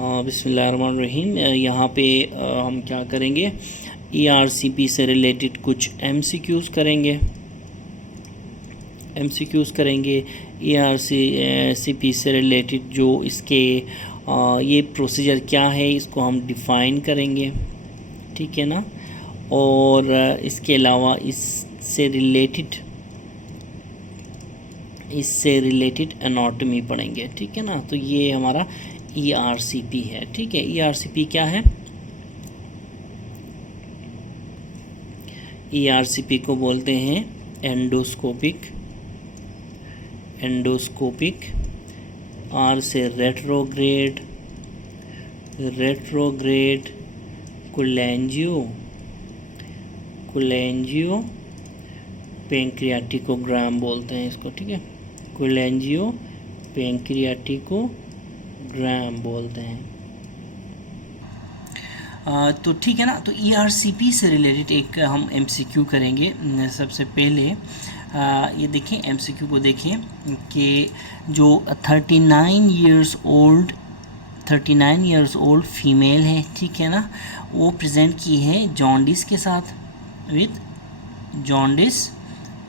बिस्मिल्लाहिर्रहमानिर्रहीम। यहाँ पे हम क्या करेंगे, ERCP से रिलेटेड कुछ MCQs करेंगे। ERCP से रिलेटेड जो इसके ये प्रोसीजर क्या है इसको हम डिफ़ाइन करेंगे, ठीक है ना। और इसके अलावा इससे रिलेटेड एनाटॉमी पढ़ेंगे, ठीक है ना। तो ये हमारा ERCP है, ठीक है। ERCP क्या है? ERCP को बोलते हैं एंडोस्कोपिक, R से रेट्रोग्रेड, कोलेंजियो पेंक्रियाटिकोग्राम बोलते हैं इसको, ठीक है। कोलेंजियो पेंक्रियाटिकोग्राम बोलते हैं। तो ठीक है ना। तो ERCP से रिलेटेड एक हम MCQ करेंगे। सबसे पहले ये देखें, MCQ को देखें कि जो 39 इयर्स ओल्ड फीमेल है, ठीक है ना, वो प्रेजेंट की है जॉन्डिस के साथ,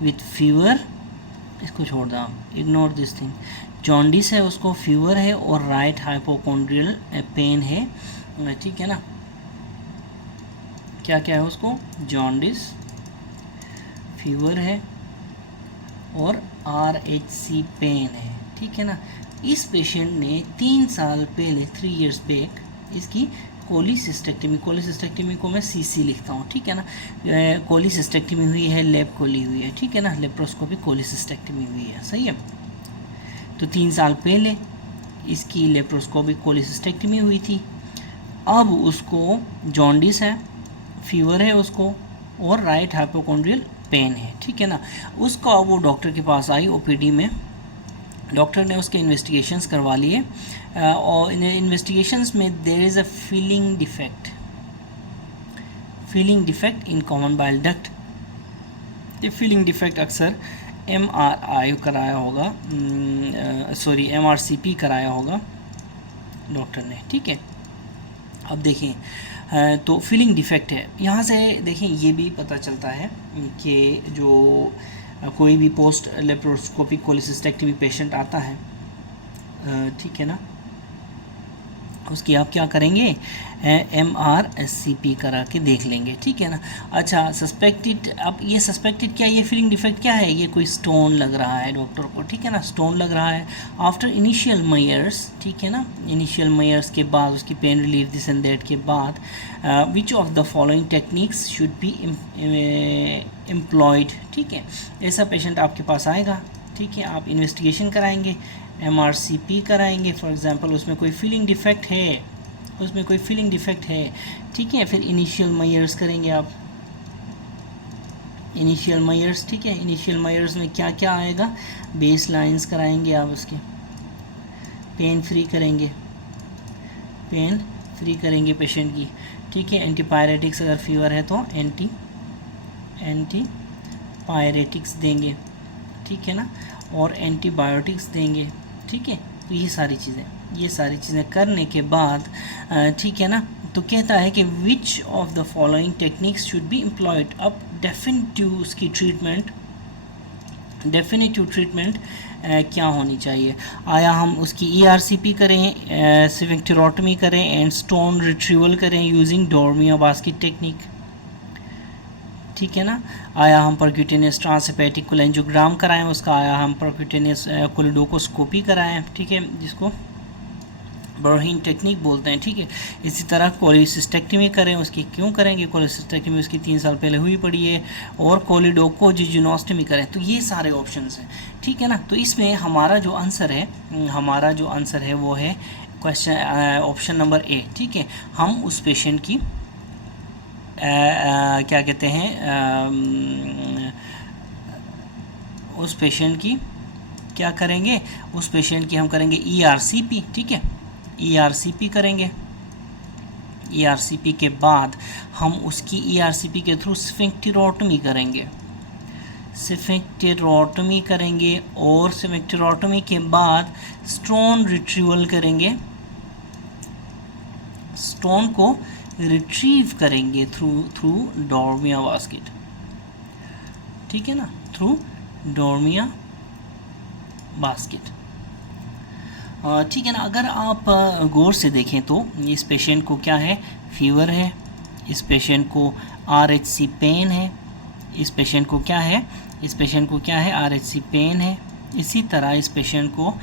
विथ फीवर। इसको छोड़ दो आप, इग्नोर दिस थिंग। जॉन्डिस है, उसको फीवर है और राइट हाइपोकॉन्ड्रियल पेन है, ठीक है ना। क्या क्या है उसको? जॉन्डिस, फीवर है और RH पेन है, ठीक है ना। इस पेशेंट ने 3 साल पहले 3 years बैक इसकी कोलिसिस्टेक्टमी को मैं CC लिखता हूँ, ठीक है ना। कोलिसिस्टेक्टमी हुई है, लेप कोली हुई है, ठीक है ना, लेप्रोस्कोपिक कोलिसिस्टेक्टमी हुई है, सही है। तो 3 साल पहले इसकी लेप्रोस्कोपिक कोलिसिस्टेक्टमी हुई थी। अब उसको जॉन्डिस है, फीवर है उसको और राइट हाइपोकॉन्ड्रियल पेन है, ठीक है ना। उसका वो डॉक्टर के पास आई OPD में। डॉक्टर ने उसके इन्वेस्टिगेशंस करवा लिए और इन इन्वेस्टिगेशंस में there is a filling defect in common bile duct. ये फीलिंग डिफेक्ट अक्सर MRCP कराया होगा डॉक्टर ने, ठीक है। अब देखें, तो फीलिंग डिफेक्ट है। यहाँ से देखें ये भी पता चलता है कि जो कोई भी पोस्ट लेप्रोस्कोपिक कोलिसिस्टेक्टमी पेशेंट आता है, ठीक है ना, उसकी आप क्या करेंगे, MRCP करा के देख लेंगे, ठीक है ना। अच्छा, सस्पेक्टेड, अब ये सस्पेक्टेड क्या, ये फीलिंग डिफेक्ट क्या है? ये कोई स्टोन लग रहा है डॉक्टर को, ठीक है ना, स्टोन लग रहा है आफ्टर इनिशियल मेयर्स, ठीक है ना। इनिशियल मेयर्स के बाद उसकी pain relief this and that के बाद which of the following techniques should be employed, ठीक है। ऐसा पेशेंट आपके पास आएगा, ठीक है, आप इन्वेस्टिगेशन कराएंगे, MRCP कराएंगे फॉर एग्जांपल, उसमें कोई फीलिंग डिफेक्ट है, ठीक है। फिर इनिशियल मेयर्स करेंगे आप, इनिशियल मेयर्स, ठीक है। इनिशियल मेयर्स में क्या क्या आएगा, बेस लाइन्स कराएंगे आप, उसके पेन फ्री करेंगे पेशेंट की, ठीक है। एंटीपायरेटिक्स, अगर फीवर है तो एंटीपायरेटिक्स देंगे, ठीक है ना, और एंटीबायोटिक्स देंगे, ठीक है। तो ये सारी चीज़ें करने के बाद, ठीक है ना, तो कहता है कि which of the following techniques should be employed. अब डेफिनेटिव ट्रीटमेंट क्या होनी चाहिए? आया हम उसकी ERCP करें, स्फिंक्टेरोटमी करें एंड स्टोन रिट्रीवल करें यूजिंग डोर्मिया बास्केट टेक्निक, ठीक है ना। आया हम परक्यूटेनियस ट्रांसहेपेटिक कोलेंजियोग्राम कराएं, उसका आया हम परक्यूटेनियस कोलिडोकोस्कोपी कराएं, ठीक है, जिसको बर्हीन टेक्निक बोलते हैं, ठीक है। इसी तरह कोलिसिस्टेक्टमी करें, उसकी क्यों करेंगे कोलिसिस्टेक्टमी, उसकी 3 साल पहले हुई पड़ी है, और कोलिडोकोजिजिनोस्टमी करें। तो ये सारे ऑप्शंस हैं, ठीक है ना। तो इसमें हमारा जो आंसर है वो है क्वेश्चन ऑप्शन नंबर A, ठीक है। हम उस पेशेंट की क्या कहते हैं, उस पेशेंट की क्या करेंगे, उस पेशेंट की हम करेंगे ERCP, ठीक है। ERCP करेंगे, ERCP के बाद हम उसकी ERCP के थ्रू स्फिंक्टेरोटमी करेंगे और स्फिंक्टेरोटमी के बाद स्टोन रिट्रीवल करेंगे, स्टोन को रिट्रीव करेंगे थ्रू डोर्मिया बास्केट, ठीक है ना, थ्रू डोर्मिया बास्केट। ठीक है ना। अगर आप गौर से देखें तो इस पेशेंट को क्या है, फीवर है, इस पेशेंट को RH पेन है, इस पेशेंट को क्या है, इस पेशेंट को क्या है, RH पेन है। इसी तरह इस पेशेंट को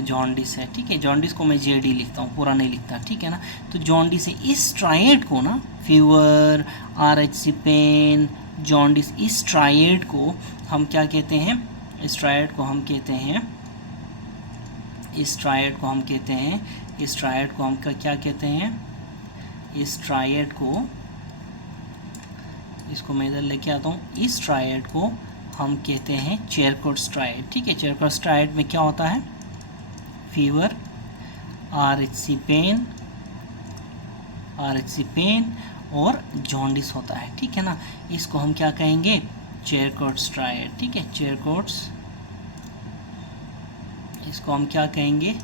जॉन्डिस है, ठीक है। जॉन्डिस को मैं JD लिखता हूँ, पूरा नहीं लिखता, ठीक है ना। तो जॉन्डिस है, इस ट्रायड को ना, फीवर, RH पेन, जॉन्डिस, इस ट्रायड को हम क्या कहते हैं, इस ट्रायड को हम कहते हैं, इस ट्रायड को हम कहते हैं, इस ट्रायड को हम क्या कहते हैं, इस ट्रायड को, इसको मैं इधर लेके आता हूँ, इस ट्रायड को हम कहते हैं चेरकोट्स ट्रायड, ठीक है। चेरकोट्स ट्रायड में क्या होता है, फीवर, RH पेन और जॉन्डिस होता है, ठीक है ना। इसको हम क्या कहेंगे, चेरकोट्स ट्रायड, ठीक है। चेरकोट्स, इसको हम क्या कहेंगे,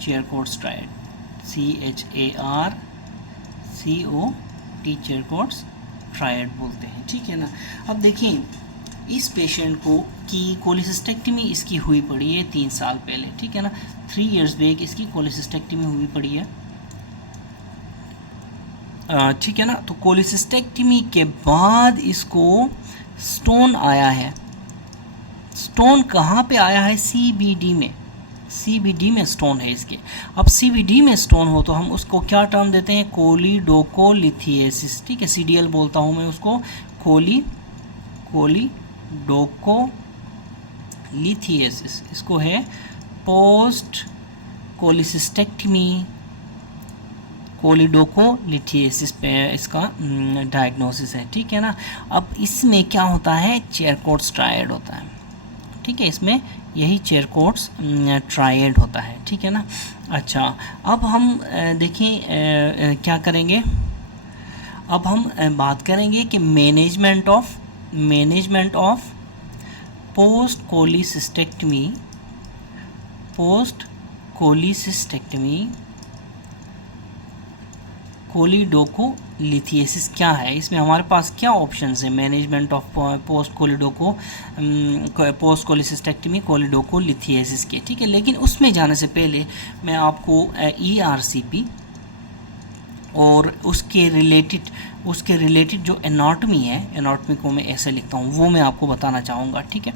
चेरकोट्स ट्रायड, CHARCOT, चेरकोट्स ट्रायड बोलते हैं, ठीक है ना। अब देखिए इस पेशेंट को की कोलिसिस्टेक्टमी इसकी हुई पड़ी है 3 साल पहले, ठीक है ना। 3 years बैक इसकी कोलिसिस्टेक्टमी हुई पड़ी है, ठीक है ना। तो कोलिसिस्टेक्टमी के बाद इसको स्टोन आया है। स्टोन कहाँ पे आया है, CBD में, CBD में स्टोन है इसके। अब CBD में स्टोन हो तो हम उसको क्या टर्म देते हैं, कोलिडोकोलिथिएसिस, ठीक है। CDL बोलता हूँ मैं उसको, कोलिडोकोलिथिएसिस। इसको है पोस्ट कोलिसिस्टेक्टमी कोलिडोकोलिथिएसिस पे इसका डायग्नोसिस है, ठीक है ना। अब इसमें क्या होता है, चेरकोट्स ट्रायड होता है, ठीक है। इसमें यही चेरकोट्स ट्रायड होता है, ठीक है ना। अच्छा, अब हम देखें क्या करेंगे, अब हम बात करेंगे कि मैनेजमेंट ऑफ पोस्ट कोलिसिस्टेक्टमी कोलिडोकोलिथिएसिस क्या है। इसमें हमारे पास क्या ऑप्शंस हैं, मैनेजमेंट ऑफ पोस्ट कोलिसिस्टेक्टमी कोलिडोकोलिथिएसिस के, ठीक है। लेकिन उसमें जाने से पहले मैं आपको ERCP और उसके रिलेटेड जो एनाटॉमी है, एनाटॉमी को मैं ऐसे लिखता हूँ, वो मैं आपको बताना चाहूँगा, ठीक है।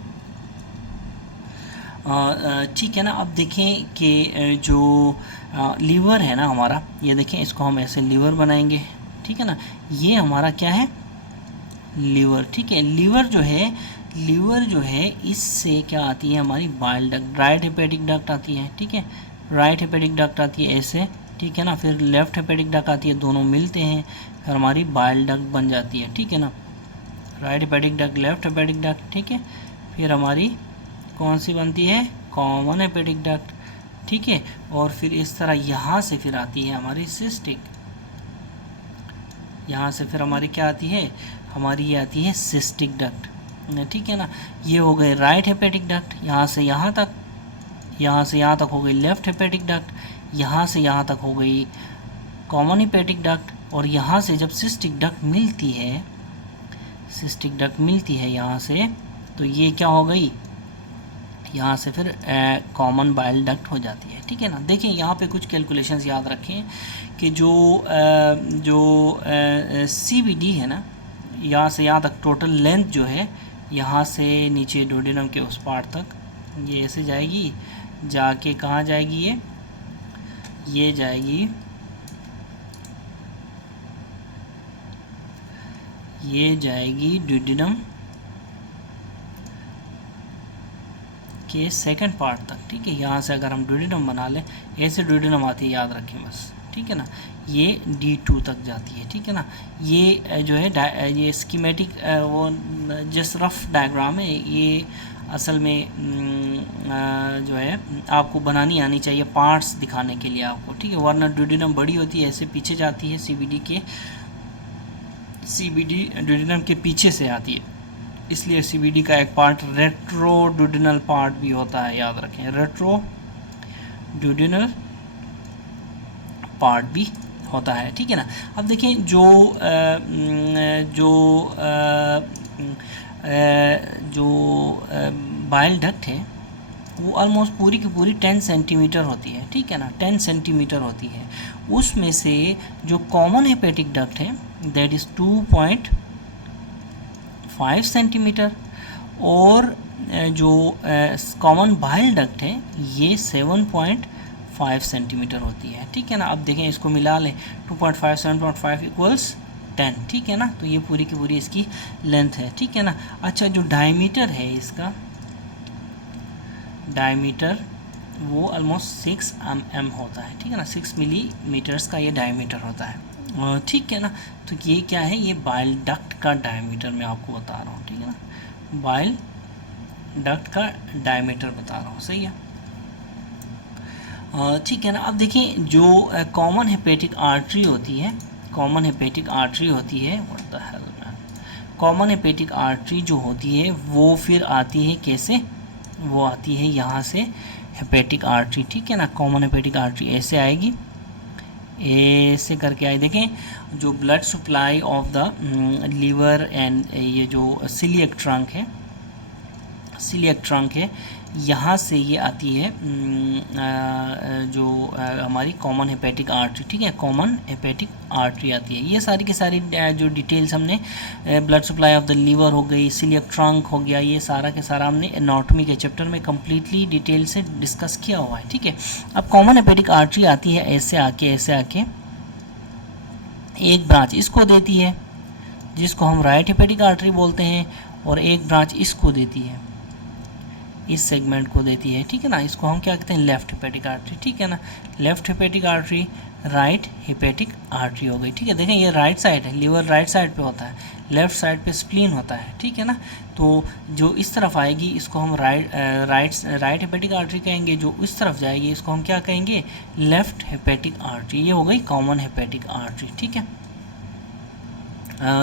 ठीक है ना। अब देखें कि जो लीवर है ना हमारा, ये देखें, इसको हम ऐसे लीवर बनाएंगे, ठीक है ना। ये हमारा क्या है, लीवर, ठीक है। लीवर जो है इससे क्या आती है, हमारी bile duct, right hepatic duct आती है, ठीक है। राइट हेपेटिक डक्ट आती है ऐसे, ठीक है ना। फिर लेफ्ट हेपेटिक डक्ट आती है, दोनों मिलते हैं, फिर हमारी बाइल डक्ट बन जाती है, ठीक है ना। Right hepatic duct, left hepatic duct, ठीक है। फिर हमारी कौन सी बनती है, कॉमन हेपेटिक डक्ट, ठीक है। और फिर इस तरह यहाँ से फिर आती है हमारी सिस्टिक, यहाँ से फिर हमारी क्या आती है, हमारी ये आती है सिस्टिक डक्ट, ठीक है ना। ये हो गए राइट हेपेटिक डक्ट, यहाँ से यहाँ तक, यहाँ से यहाँ तक हो गई लेफ्ट हेपेटिक डक्ट, यहाँ से यहाँ तक हो गई कॉमन हेपेटिक डक्ट, और यहाँ से जब सिस्टिक डक्ट मिलती है यहाँ से, तो ये क्या हो गई, यहाँ से फिर कॉमन बाइल डक्ट हो जाती है, ठीक है ना। देखिए यहाँ पे कुछ कैलकुलेशंस याद रखें कि जो CBD है ना, यहाँ से यहाँ तक टोटल लेंथ जो है, यहाँ से नीचे डोडेनम के उस पार्ट तक ये ऐसे जाएगी, जाके कहाँ जाएगी, ये जाएगी, ये जाएगी डोडेनम के सेकंड पार्ट तक, ठीक है। यहाँ से अगर हम डोडेनम बना लें, ऐसे डोडेनम आती है, याद रखें बस, ठीक है ना। ये D2 तक जाती है, ठीक है ना। ये जो है ये स्कीमेटिक वो जस्ट रफ डायग्राम है, ये असल में जो है आपको बनानी आनी चाहिए पार्ट्स दिखाने के लिए आपको, ठीक है। वरना डोडेनम बड़ी होती है, ऐसे पीछे जाती है, CBD डोडेनम के पीछे से आती है, इसलिए CBD का एक पार्ट रेट्रोडुडेनल पार्ट भी होता है, याद रखें, रेट्रोडुडेनल पार्ट भी होता है, ठीक है ना। अब देखिए जो बाइल डक्ट है वो ऑलमोस्ट पूरी की पूरी 10 सेंटीमीटर होती है, ठीक है ना, 10 सेंटीमीटर होती है। उसमें से जो कॉमन हेपेटिक डक्ट है दैट इज़ 2.5 सेंटीमीटर, और जो कॉमन बाइल डक्ट है ये 7.5 सेंटीमीटर होती है, ठीक है ना। अब देखें इसको मिला लें, 2.5 7.5 इक्वल्स 10, ठीक है ना। तो ये पूरी की पूरी इसकी लेंथ है, ठीक है ना। अच्छा, जो डायमीटर है इसका, डायमीटर वो ऑलमोस्ट 6 mm होता है, ठीक है ना, 6 मिलीमीटर्स का ये डायमीटर होता है, ठीक है ना। तो ये क्या है, ये बाइल डक्ट का डायमीटर मैं आपको बता रहा हूँ, ठीक है ना, बाइल डक्ट का डायमीटर बता रहा हूँ, सही है, ठीक है ना। अब देखिए जो कॉमन हेपेटिक आर्टरी होती है, कॉमन हेपेटिक आर्टरी होती है, what the hell man, common hepatic artery जो होती है वो फिर आती है कैसे, वो आती है यहाँ से हेपेटिक आर्टरी, ठीक है ना। कॉमन हेपेटिक आर्टरी ऐसे आएगी, ऐसे करके आई, देखें जो blood supply of the liver and ये जो सिलियक ट्रंक है, सिलियक ट्रंक है, यहाँ से ये आती है जो हमारी कॉमन हेपेटिक आर्टरी, ठीक है, कॉमन हेपेटिक आर्टरी आती है। ये सारी की सारी जो डिटेल्स हमने blood supply of the liver हो गई, सिलियक ट्रंक हो गया, ये सारा के सारा हमने एनाटॉमी के चैप्टर में कम्प्लीटली डिटेल से डिस्कस किया हुआ है, ठीक है। अब कॉमन हेपेटिक आर्टरी आती है ऐसे आके एक ब्रांच इसको देती है जिसको हम राइट हेपेटिक आर्टरी बोलते हैं, और एक ब्रांच इसको देती है, इस सेगमेंट को देती है, ठीक है ना। इसको हम क्या कहते हैं, लेफ्ट हेपेटिक आर्टरी, ठीक है ना। Left hepatic artery right hepatic artery हो गई, ठीक है। देखें ये राइट साइड है, लीवर राइट साइड पे होता है, लेफ्ट साइड पे स्प्लीन होता है, ठीक है ना। तो जो इस तरफ आएगी इसको हम राइट हेपेटिक आर्टरी कहेंगे, जो इस तरफ जाएगी इसको हम क्या कहेंगे, लेफ्ट हेपेटिक आर्टरी। ये हो गई कॉमन हेपेटिक आर्टरी, ठीक है,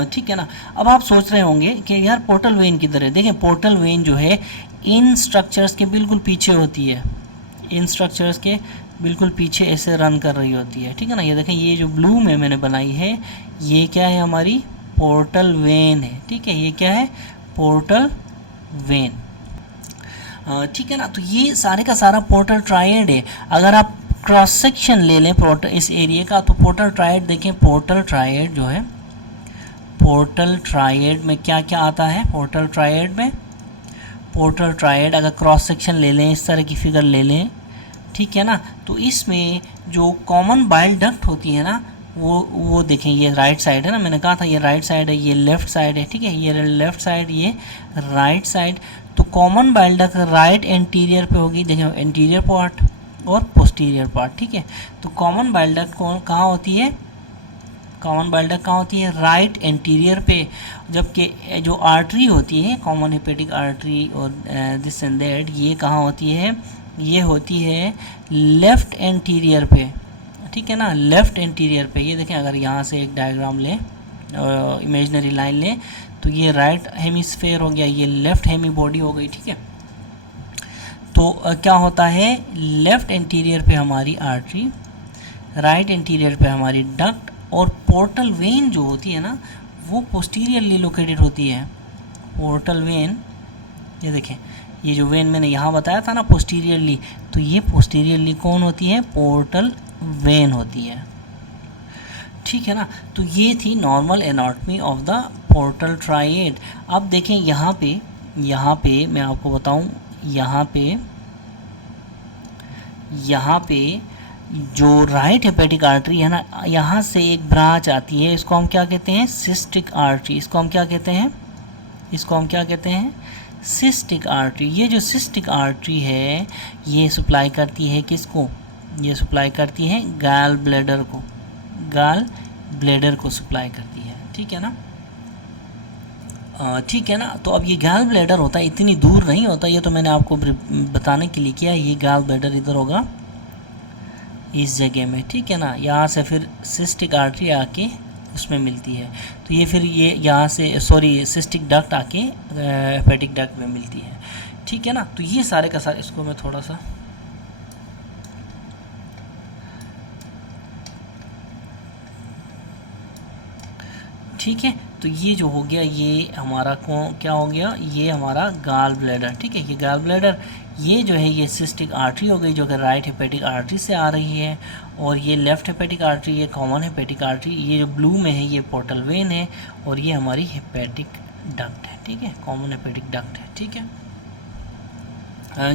ठीक है ना। अब आप सोच रहे होंगे कि यार पोर्टल वेन किधर है। देखें पोर्टल वेन जो है इन स्ट्रक्चर्स के बिल्कुल पीछे होती है, इन स्ट्रक्चर्स के बिल्कुल पीछे ऐसे रन कर रही होती है, ठीक है ना। ये देखें ये जो ब्लू में मैंने बनाई है ये क्या है, हमारी पोर्टल वेन है, ठीक है, ये क्या है, पोर्टल वेन, ठीक है ना। तो ये सारे का सारा पोर्टल ट्रायड है। अगर आप क्रॉस सेक्शन ले लें पोर्टल इस एरिया का, तो पोर्टल ट्रायड देखें, पोर्टल ट्रायड जो है, पोर्टल ट्रायड में क्या क्या आता है, पोर्टल ट्रायड में, पोर्टल ट्रायड अगर क्रॉस सेक्शन ले लें, इस तरह की फिगर ले लें, ठीक है ना, तो इसमें जो कॉमन बाइल डक्ट होती है ना वो देखें, ये राइट साइड है ना, मैंने कहा था ये राइट साइड है, ये लेफ़्ट साइड है, ठीक है, ये लेफ़्ट साइड, ये राइट साइड। तो common bile duct right anterior पे होगी, देखें एंटीरियर पार्ट और पोस्टीरियर पार्ट, ठीक है। तो कॉमन बाइल डक्ट कहाँ होती है, कॉमन बाइल डक्ट कहाँ होती है, राइट एंटीरियर पे, जबकि जो आर्टरी होती है कॉमन हेपेटिक आर्टरी और दिस एंड दैट, ये कहाँ होती है, ये होती है लेफ़्ट एंटीरियर पे, ठीक है ना, लेफ़्ट एंटीरियर पे। ये देखें अगर यहाँ से एक डायग्राम लें, इमेजनरी लाइन लें, तो ये राइट हेमिस्फेयर हो गया, ये लेफ़्ट हेमी बॉडी हो गई, ठीक है। तो क्या होता है, लेफ़्ट एंटीरियर पे हमारी आर्टरी, राइट एंटीरियर पे हमारी डक्ट, और पोर्टल वेन जो होती है ना वो पोस्टीरियरली लोकेटेड होती है। पोर्टल वेन, ये देखें ये जो वेन मैंने यहाँ बताया था ना पोस्टीरियरली, तो ये पोस्टीरियरली कौन होती है, पोर्टल वेन होती है, ठीक है ना। तो ये थी normal anatomy of the portal triad. अब देखें यहाँ पे मैं आपको बताऊँ, यहाँ पे जो राइट हेपेटिक आर्टरी है ना, यहाँ से एक ब्रांच आती है, इसको हम क्या कहते हैं, सिस्टिक आर्टरी, इसको हम क्या कहते हैं, सिस्टिक आर्टरी। ये जो सिस्टिक आर्टरी है ये सप्लाई करती है किसको, ये सप्लाई करती है गॉल ब्लैडर को सप्लाई करती है, ठीक है ना, ठीक है ना। तो अब ये गॉल ब्लैडर होता है, इतनी दूर नहीं होता, ये तो मैंने आपको बताने के लिए किया, ये गॉल ब्लैडर इधर होगा इस जगह में, ठीक है ना। यहाँ से फिर सिस्टिक आर्टरी आके उसमें मिलती है, तो ये फिर ये यहाँ से सिस्टिक डक्ट आके हेपेटिक डक्ट में मिलती है, ठीक है ना। तो ये सारे का सारा, इसको मैं थोड़ा सा ठीक है। तो ये जो हो गया ये हमारा क्या हो गया, ये हमारा गॉल ब्लैडर, ठीक है। ये गॉल ब्लैडर, ये जो है ये सिस्टिक आर्टरी हो गई जो कि राइट हेपेटिक आर्टरी से आ रही है, और ये लेफ़्ट हेपेटिक आर्टरी, ये कॉमन हेपेटिक आर्टरी, ये जो ब्लू में है ये पोर्टल वेन है, और ये हमारी हेपेटिक डक्ट है, ठीक है, कॉमन हेपेटिक डक्ट है, ठीक है।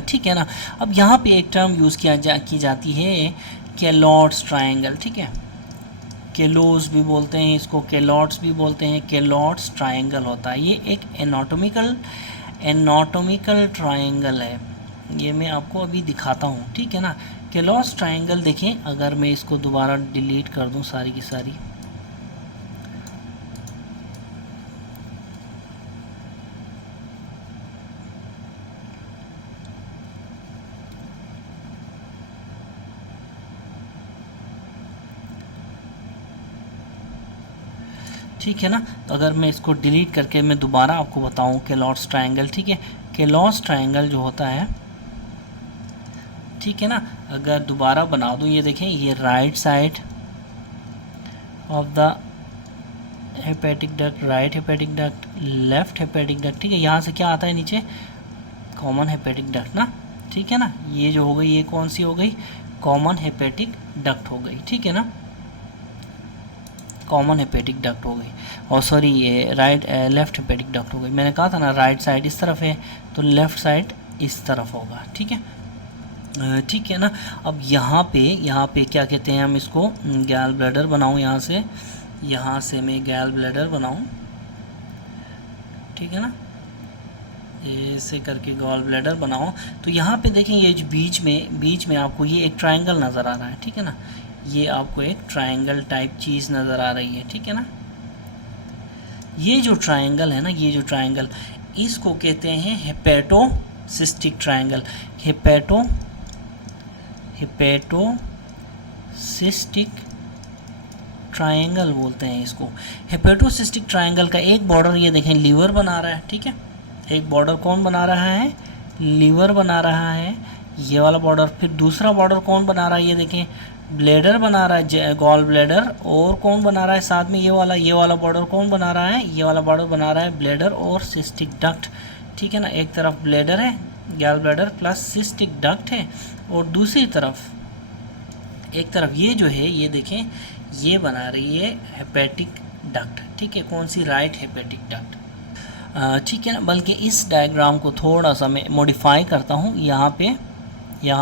ठीक है ना। अब यहाँ पे एक टर्म यूज़ की जाती है कैलॉट्स ट्रायंगल, ठीक है। केलोस भी बोलते हैं इसको, केलॉट्स भी बोलते हैं, केलॉट्स ट्रायंगल होता है। ये एक एनाटॉमिकल ट्रायंगल है, ये मैं आपको अभी दिखाता हूँ, ठीक है ना। केलॉट्स ट्रायंगल देखें, अगर मैं इसको दोबारा डिलीट कर दूँ सारी की सारी, ठीक है ना। तो अगर मैं इसको डिलीट करके मैं दोबारा आपको बताऊं केलॉट्स ट्रायंगल, ठीक है, केलॉट्स ट्रायंगल जो होता है, ठीक है ना, अगर दोबारा बना दूं, ये देखें, ये right side of the hepatic duct, right hepatic duct, left hepatic duct, ठीक है। यहाँ से क्या आता है नीचे, कॉमन हेपेटिक डक्ट ना, ठीक है ना। ये जो हो गई ये कौन सी हो गई, कॉमन हेपेटिक डक्ट हो गई, ठीक है ना, कॉमन हेपेटिक डक्ट हो गई, और सॉरी ये लेफ़्ट हेपेटिक डक्ट हो गई। मैंने कहा था ना राइट साइड इस तरफ है तो लेफ़्ट साइड इस तरफ होगा, ठीक है, ठीक है ना। अब यहाँ पे क्या कहते हैं, हम इसको गॉल ब्लैडर बनाऊँ, यहाँ से मैं गॉल ब्लैडर बनाऊँ, ठीक है ना, ऐसे करके गॉल ब्लैडर बनाओ। तो यहाँ पे देखें, ये जो बीच में आपको ये एक ट्रायंगल नज़र आ रहा है, ठीक है ना, ये आपको एक ट्रायंगल टाइप चीज़ नज़र आ रही है, ठीक है ना। ये जो ट्रायंगल है ना, ये जो ट्रायंगल, इसको कहते हैं हेपेटोसिस्टिक ट्रायंगल, हेपेटोसिस्टिक ट्रायंगल बोलते हैं इसको। हेपेटोसिस्टिक ट्रायंगल का एक बॉर्डर ये देखें लीवर बना रहा है, ठीक है, एक बॉर्डर कौन बना रहा है, लीवर बना रहा है, ये वाला बॉर्डर। फिर दूसरा बॉर्डर कौन बना रहा है, ये देखें ब्लैडर बना रहा है, गॉल ब्लैडर, और कौन बना रहा है साथ में, ये वाला बॉर्डर कौन बना रहा है, ये वाला बॉर्डर बना रहा है ब्लैडर और सिस्टिक डक्ट, ठीक है ना। एक तरफ ब्लैडर है, gall bladder plus cystic duct है, और दूसरी तरफ एक तरफ ये जो है ये देखें ये बना रही है हेपेटिक डक्ट, ठीक है, कौन सी, राइट हेपेटिक डक्ट, ठीक है ना। बल्कि इस डायग्राम को थोड़ा सा मैं मॉडिफाई करता हूँ, यहाँ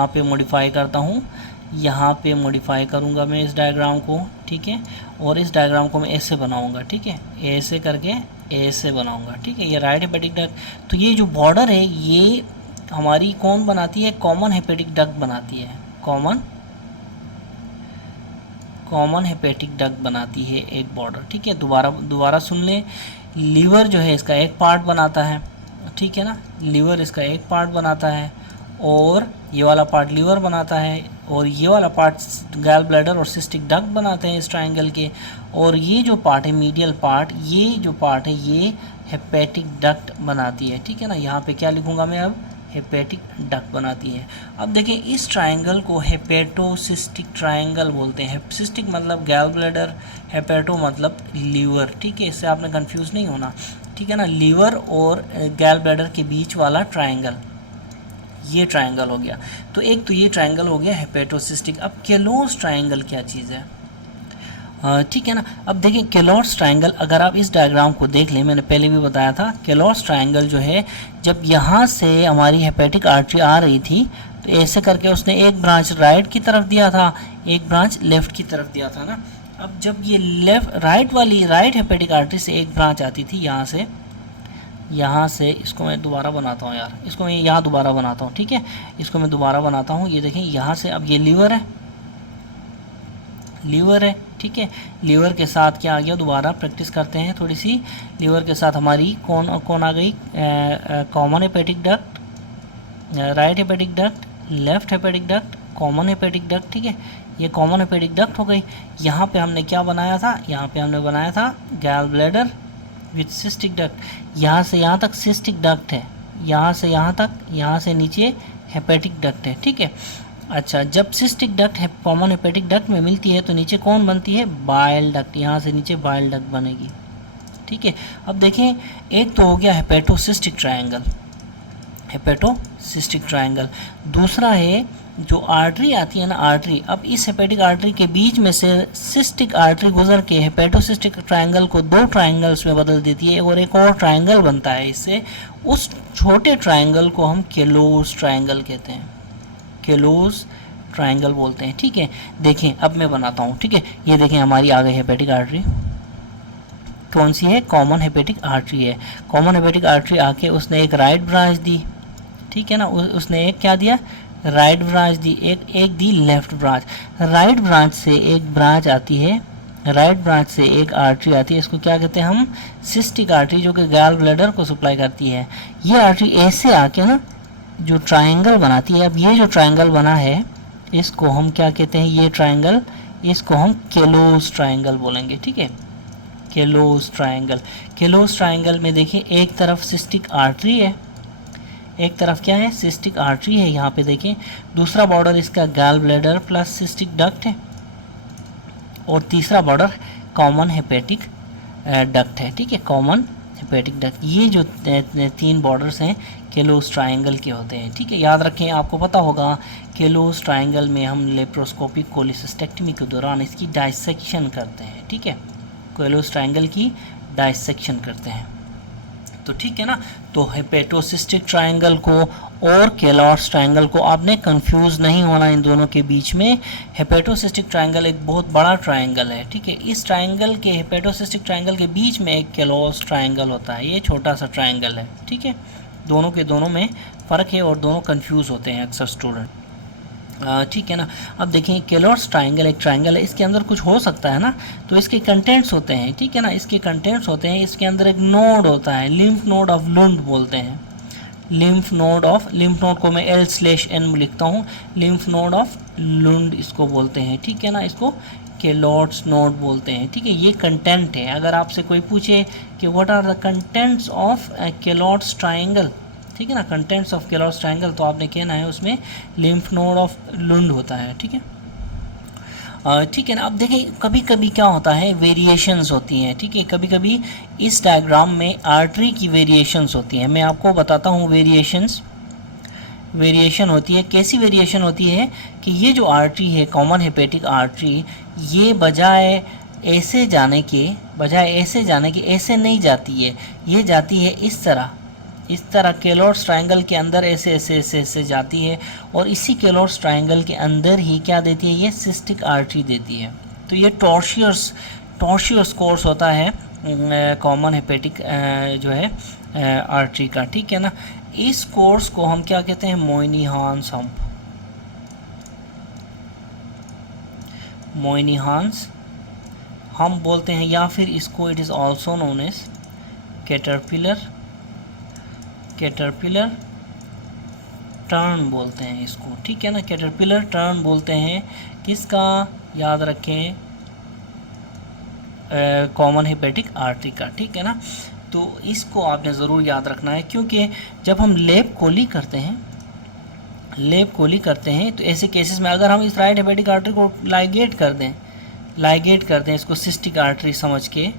पे मॉडिफाई करता हूँ, यहाँ पे मॉडिफाई करूँगा मैं इस डायग्राम को, ठीक है, और इस डायग्राम को मैं ऐसे बनाऊँगा, ठीक है, ऐसे करके ऐसे बनाऊँगा, ठीक है, ये राइट हेपेटिक डक्ट। तो ये जो बॉर्डर है ये हमारी कौन बनाती है, कॉमन हेपेटिक डक्ट बनाती है, कॉमन हेपेटिक डक्ट बनाती है एक बॉर्डर, ठीक है। दोबारा सुन लें, लीवर जो है इसका एक पार्ट बनाता है, ठीक है ना, लीवर इसका एक पार्ट बनाता है, और ये वाला पार्ट लीवर बनाता है, और ये वाला पार्ट गॉल ब्लैडर और सिस्टिक डक्ट बनाते हैं इस ट्रायंगल के, और ये जो पार्ट है मीडियल पार्ट, ये जो पार्ट है ये हेपेटिक डक्ट बनाती है, ठीक है ना। यहाँ पे क्या लिखूँगा मैं अब, हेपेटिक डक्ट बनाती है। अब देखिए इस ट्रायंगल को हेपेटोसिस्टिक ट्रायंगल बोलते हैं। सिस्टिक मतलब गॉल ब्लैडर, हेपेटो मतलब लीवर, ठीक है, इससे आपने कंफ्यूज नहीं होना, ठीक है ना। लीवर और गॉल ब्लैडर के बीच वाला ट्रायंगल, ये ट्रायंगल हो गया। तो एक तो ये ट्रायंगल हो गया हेपेटोसिस्टिक। अब केलोस ट्रायंगल क्या चीज़ है, ठीक है ना। अब देखिए केलॉट्स ट्रायंगल, अगर आप इस डायग्राम को देख लें, मैंने पहले भी बताया था, केलॉट्स ट्रायंगल जो है जब यहाँ से हमारी हेपेटिक आर्टरी आ रही थी तो ऐसे करके उसने एक ब्रांच राइट की तरफ दिया था, एक ब्रांच लेफ़्ट की तरफ दिया था ना। अब जब ये राइट हेपेटिक आर्टरी से एक ब्रांच आती थी यहाँ से इसको मैं दोबारा बनाता हूँ यार, इसको मैं यहाँ दोबारा बनाता हूँ, ठीक है, इसको मैं दोबारा बनाता हूँ। ये देखें यहाँ से, अब ये लीवर है, ठीक है, लीवर के साथ क्या आ गया, दोबारा प्रैक्टिस करते हैं थोड़ी सी। लीवर के साथ हमारी कौन आ गई, common hepatic duct, right hepatic duct, left hepatic duct, common hepatic duct, ठीक है, ये कॉमन हेपेटिक डक्ट हो गई। यहाँ पे हमने क्या बनाया था, यहाँ पे हमने बनाया था gall bladder with cystic duct. यहाँ से यहाँ तक सिस्टिक डक्ट है, यहाँ से यहाँ तक, यहाँ से नीचे हेपेटिक डक्ट है, ठीक है। अच्छा, जब सिस्टिक डक्ट है कॉमन हेपेटिक डक्ट में मिलती है तो नीचे कौन बनती है, बाइल डक्ट, यहाँ से नीचे बाइल डक्ट बनेगी, ठीक है। अब देखें, एक तो हो गया हेपेटोसिस्टिक ट्रायंगल, हेपेटोसिस्टिक ट्रायंगल। दूसरा है जो आर्टरी आती है ना, आर्टरी, अब इस हेपेटिक आर्टरी के बीच में से सिस्टिक आर्टरी गुजर के हेपेटोसिस्टिक ट्रायंगल को दो ट्रायंगल्स में बदल देती है और एक और ट्रायंगल बनता है इससे। उस छोटे ट्रायंगल को हम केलोस ट्रायंगल कहते हैं, केलोस ट्रायंगल बोलते हैं, ठीक है। देखें अब मैं बनाता हूँ, ठीक है। ये देखें हमारी आ गई हेपेटिक आर्टरी, कौन सी है, कॉमन हेपेटिक आर्टरी है। कॉमन हेपेटिक आर्टरी आके उसने एक राइट ब्रांच दी, ठीक है ना, उसने एक क्या दिया, राइट ब्रांच दी, एक दी लेफ्ट ब्रांच। राइट ब्रांच से एक ब्रांच आती है, राइट ब्रांच से एक आर्टरी आती है, इसको क्या कहते हैं हम, सिस्टिक आर्टरी, जो कि गॉल ब्लैडर को सप्लाई करती है। ये आर्टरी ऐसे आके ना जो ट्रायंगल बनाती है। अब ये जो ट्रायंगल बना है इसको हम क्या कहते हैं, ये ट्रायंगल, इसको हम केलोस ट्रायंगल बोलेंगे, ठीक है, केलोस ट्रायंगल। केलोस ट्रायंगल में देखिए एक तरफ सिस्टिक आर्टरी है, एक तरफ क्या है, सिस्टिक आर्टरी है, यहाँ पे देखें। दूसरा बॉर्डर इसका gall bladder plus cystic duct है, और तीसरा बॉर्डर कॉमन हेपेटिक डक्ट है, ठीक है, कॉमन हेपेटिक डक्ट। ये जो तीन बॉर्डर्स हैं केलोस ट्रायंगल के होते हैं, ठीक है। याद रखें, आपको पता होगा केलोस ट्रायंगल में हम लेप्रोस्कोपिक कोलिसिस्टेक्टमी के दौरान इसकी डाइसेक्शन करते हैं, ठीक है, केलोस ट्रायंगल की डाइसेक्शन करते हैं, तो ठीक है ना। तो हेपेटोसिस्टिक ट्रायंगल को और केलोस ट्रायंगल को आपने कंफ्यूज नहीं होना इन दोनों के बीच में। हेपेटोसिस्टिक ट्रायंगल एक बहुत बड़ा ट्रायंगल है, ठीक है। इस ट्रायंगल के, हेपेटोसिस्टिक ट्रायंगल के बीच में एक केलोस ट्रायंगल होता है, ये छोटा सा ट्रायंगल है, ठीक है। दोनों के दोनों में फ़र्क है और दोनों कंफ्यूज होते हैं अक्सर स्टूडेंट, ठीक है ना। अब देखें केलोस ट्रायंगल एक ट्रायंगल है, इसके अंदर कुछ हो सकता है ना, तो इसके कंटेंट्स होते हैं, ठीक है ना, इसके कंटेंट्स होते हैं। इसके अंदर एक नोड होता है, लिम्फ नोड ऑफ लुंड बोलते हैं, lymph node of, lymph node को मैं L/N लिखता हूँ, लिम्फ नोड ऑफ लुंड इसको बोलते हैं, ठीक है ना, इसको केलोस नोड बोलते हैं, ठीक है। ये कंटेंट है। अगर आपसे कोई पूछे कि what are the contents of Calot's triangle, ठीक है ना, कंटेंट्स ऑफ केलोस ट्रायंगल, तो आपने कहना है उसमें लिम्फ नोड ऑफ लुंड होता है, ठीक है, ठीक है ना। अब देखिए कभी कभी क्या होता है, वेरिएशंस होती हैं, ठीक है, कभी कभी इस डायग्राम में आर्टरी की वेरिएशंस होती हैं। मैं आपको बताता हूँ वेरिएशन होती है। कैसी वेरिएशन होती है कि ये जो आर्टरी है, कॉमन हेपेटिक आर्टरी, ये बजाय ऐसे जाने के ऐसे नहीं जाती है, ये जाती है इस तरह केलोस ट्रायंगल के अंदर ऐसे जाती है, और इसी केलोस ट्रायंगल के अंदर ही क्या देती है, ये सिस्टिक आर्टरी देती है। तो ये टॉर्शियस कोर्स होता है कॉमन हेपेटिक जो है आर्टरी का, ठीक है ना। इस कोर्स को हम क्या कहते हैं, मोयनीहांस हम बोलते हैं, या फिर इसको it is also known as caterpillar turn बोलते हैं इसको, ठीक है ना, कैटरपिलर टर्न बोलते हैं। किसका, याद रखें, कॉमन हेपेटिक आर्टरी का, ठीक है ना। तो इसको आपने ज़रूर याद रखना है, क्योंकि जब हम लेप कोली करते हैं तो ऐसे केसेस में अगर हम इस राइट हेपेटिक आर्टरी को लाइगेट कर दें इसको सिस्टिक आर्टरी समझ के,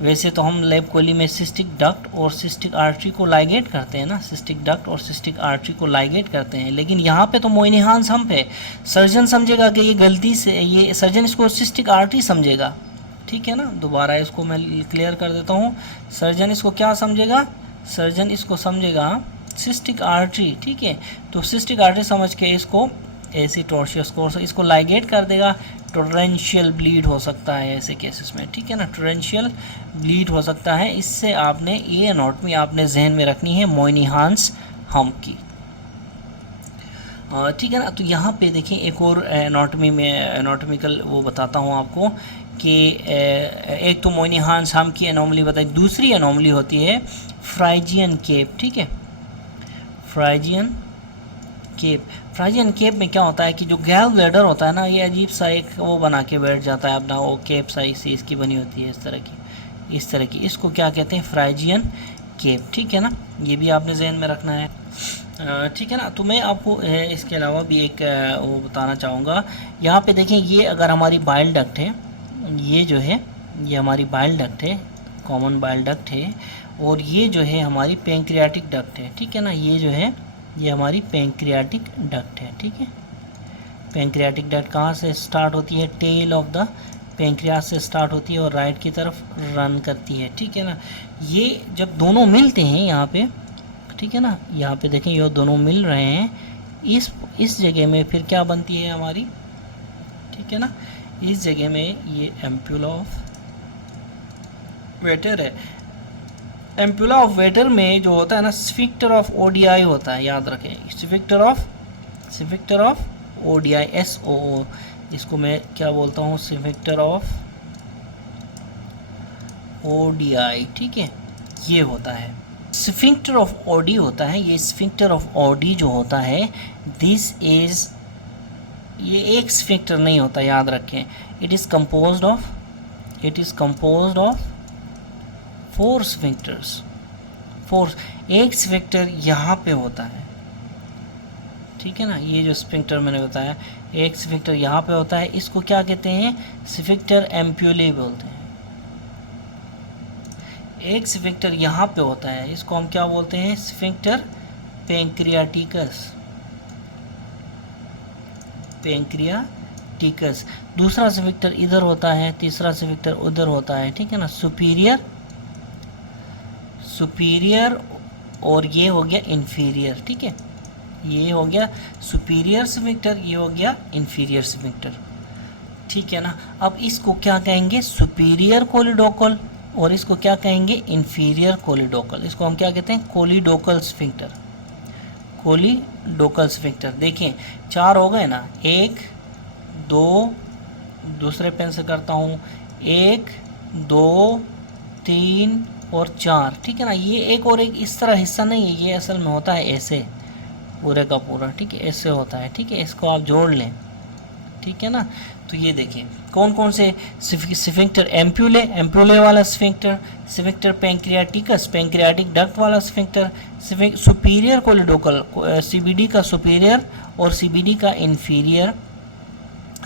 वैसे तो हम लेप कोली में सिस्टिक डक्ट और सिस्टिक आर्टरी को लाइगेट करते हैं ना, सिस्टिक डक्ट और सिस्टिक आर्टरी को लाइगेट करते हैं, लेकिन यहाँ पे तो मोयनीहांस हम्प है। सर्जन समझेगा कि ये गलती से, ये सर्जन इसको सिस्टिक आर्टरी समझेगा, ठीक है ना। दोबारा इसको मैं क्लियर कर देता हूँ, सर्जन इसको क्या समझेगा, सर्जन इसको समझेगा सिस्टिक आर्टरी, ठीक है। तो सिस्टिक आर्टरी समझ के इसको ऐसी टॉर्शियस कोर्स इसको लाइगेट कर देगा। टोरेंशियल ब्लीड हो सकता है ऐसे केसेस में, ठीक है ना, टोरेंशियल ब्लीड हो सकता है। इससे आपने ये एनाटॉमी आपने जहन में रखनी है मोयनीहांस हम्प की, ठीक है ना। तो यहाँ पे देखिए एक और एनाटॉमी में एनाटॉमिकल वो बताता हूँ आपको कि एक तो मोयनीहांस हम्प की एनोमली बताई, दूसरी एनोमली होती है फ्राइजियन केप, ठीक है, फ्राइजियन केप में क्या होता है कि जो गॉल ब्लैडर होता है ना, ये अजीब सा एक वो बना के बैठ जाता है अपना, वो केप साइज से इसकी बनी होती है इस तरह की, इसको क्या कहते हैं, फ्राइजियन केप, ठीक है ना। ये भी आपने जहन में रखना है, ठीक है ना। तो मैं आपको इसके अलावा भी एक वो बताना चाहूँगा। यहाँ पे देखें, ये अगर हमारी बाइल डक्ट है, ये जो है ये हमारी बाइल डक्ट है कॉमन बाइल डक्ट है, और ये जो है हमारी पैंक्रियाटिक डक्ट है, ठीक है ना। ये जो है ये हमारी पैंक्रियाटिक डक्ट है, ठीक है। पैंक्रियाटिक डक्ट कहाँ से स्टार्ट होती है? टेल ऑफ द पैंक्रियास से स्टार्ट होती है और राइट की तरफ रन करती है, ठीक है ना। ये जब दोनों मिलते हैं यहाँ पे, ठीक है ना, यहाँ पे देखें ये दोनों मिल रहे हैं, इस जगह में फिर क्या बनती है हमारी, ठीक है ना। इस जगह में ये एम्पुला ऑफ वेटर है। एम्पुला ऑफ वेटर में जो होता है ना, स्फिंक्टर ऑफ ओडीआई होता है, याद रखें। स्फिंक्टर ऑफ ओडीआई, SOO, इसको मैं क्या बोलता हूँ, स्फिंक्टर ऑफ ओडीआई, ठीक है। ये होता है स्फिंक्टर ऑफ ओडी होता है। ये स्फिंक्टर ऑफ ओडी जो होता है, दिस इज, ये एक स्फिंक्टर नहीं होता, याद रखें। It is composed of 4 sphincters. 4, एक स्फिंक्टर यहाँ पे होता है, ठीक है ना। ये जो स्फिंक्टर मैंने बताया, एक स्फिंक्टर यहाँ पे होता है, इसको क्या कहते हैं? स्फिंक्टर एम्पुले बोलते हैं। एक स्फिंक्टर यहाँ पे होता है, इसको हम क्या बोलते हैं? स्फिंक्टर पैंक्रियाटिकस। दूसरा स्फिंक्टर इधर होता है, तीसरा स्फिंक्टर उधर होता है, ठीक है ना। सुपीरियर और ये हो गया इन्फीरियर, ठीक है। ये हो गया सुपीरियर स्फिंक्टर, ये हो गया इन्फीरियर स्फिंक्टर, ठीक है ना। अब इसको क्या कहेंगे? सुपीरियर कोलिडोकल, और इसको क्या कहेंगे? इन्फीरियर कोलिडोकल। इसको हम क्या कहते हैं? कोलिडोकल स्फिंक्टर। देखें 4 हो गए ना, 1 2, दूसरे पेन से करता हूँ, 1 2 3 और 4, ठीक है ना। ये एक और एक इस तरह हिस्सा नहीं है, ये असल में होता है ऐसे, पूरे का पूरा, ठीक है, ऐसे होता है, ठीक है। इसको आप जोड़ लें, ठीक है ना। तो ये देखें कौन कौन से स्फिंक्टर, एम्पुले वाला स्फिंक्टर पैंक्रियाटिकस, पैंक्रियाटिक डक्ट वाला स्फिंक्टर, सुपीरियर कोलिडोकल, CBD का सुपीरियर और CBD का इन्फीरियर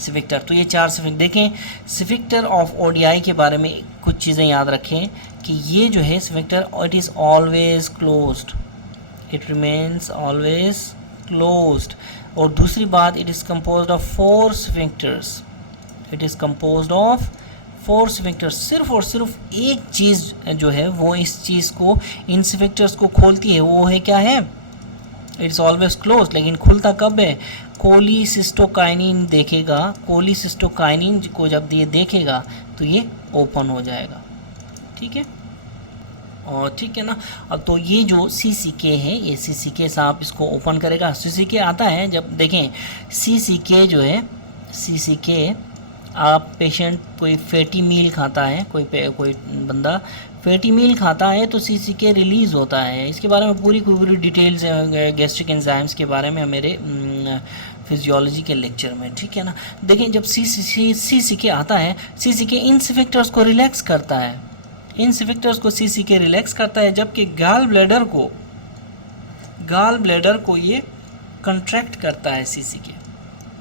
स्फिंक्टर। तो ये 4 स्फिंक्टर। देखें स्फिंक्टर ऑफ ओडीआई के बारे में कुछ चीज़ें याद रखें कि ये जो है sphincter, it is always closed, it remains always closed. और दूसरी बात, it is composed of 4 sphincters, सिर्फ और सिर्फ एक चीज़ जो है वो इस चीज़ को, इन स्फिंक्टर्स को खोलती है, वो है क्या है? It's always close. लेकिन खुलता कब है? कोलिसिस्टोकाइनिन देखेगा, कोलिसिस्टोकाइनिन को जब ये देखेगा तो ये ओपन हो जाएगा, ठीक है। और ठीक है ना। अब तो ये जो CCK है, ये CCK साहब इसको ओपन करेगा। CCK आता है जब, देखें CCK जो है, CCK आप पेशेंट कोई फैटी मील खाता है, कोई बंदा फैटी मील खाता है तो CCK रिलीज़ होता है। इसके बारे में पूरी डिटेल्स गैस्ट्रिक एंजाइम्स के बारे में मेरे फिजियोलॉजी के लेक्चर में, ठीक है ना। देखें जब CCK आता है, CCK इन स्फिंक्टर्स को रिलैक्स करता है, CCK रिलैक्स करता है, जबकि गाल ब्लैडर को ये कंट्रैक्ट करता है। CCK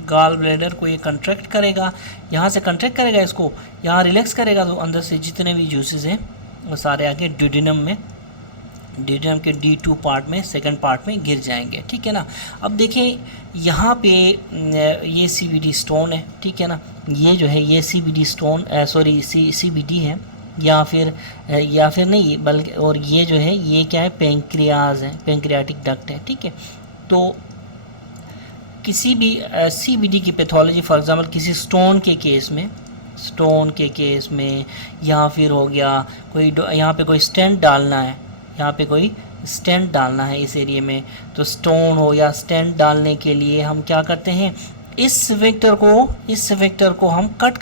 गाल ब्लैडर को ये कंट्रैक्ट करेगा, यहाँ से कंट्रैक्ट करेगा, इसको यहाँ रिलैक्स करेगा, तो अंदर से जितने भी जूसेस हैं वो सारे आके ड्यूडेनम के D2 पार्ट में, सेकंड पार्ट में गिर जाएंगे, ठीक है ना। अब देखें यहाँ पे ये CBD स्टोन है, ठीक है ना। ये जो है ये CBD स्टोन, CBD है, या फिर नहीं, बल्कि, और ये जो है ये क्या है? पैंक्रियाज है, पैंक्रियाटिक डक्ट है, ठीक है। तो किसी भी CBD की पैथोलॉजी, फॉर एग्जांपल किसी स्टोन के केस में, या फिर हो गया कोई यहाँ पे कोई स्टेंट डालना है, इस एरिया में, तो स्टोन हो या स्टेंट डालने के लिए हम क्या करते हैं? इस स्फिंक्टर को हम कट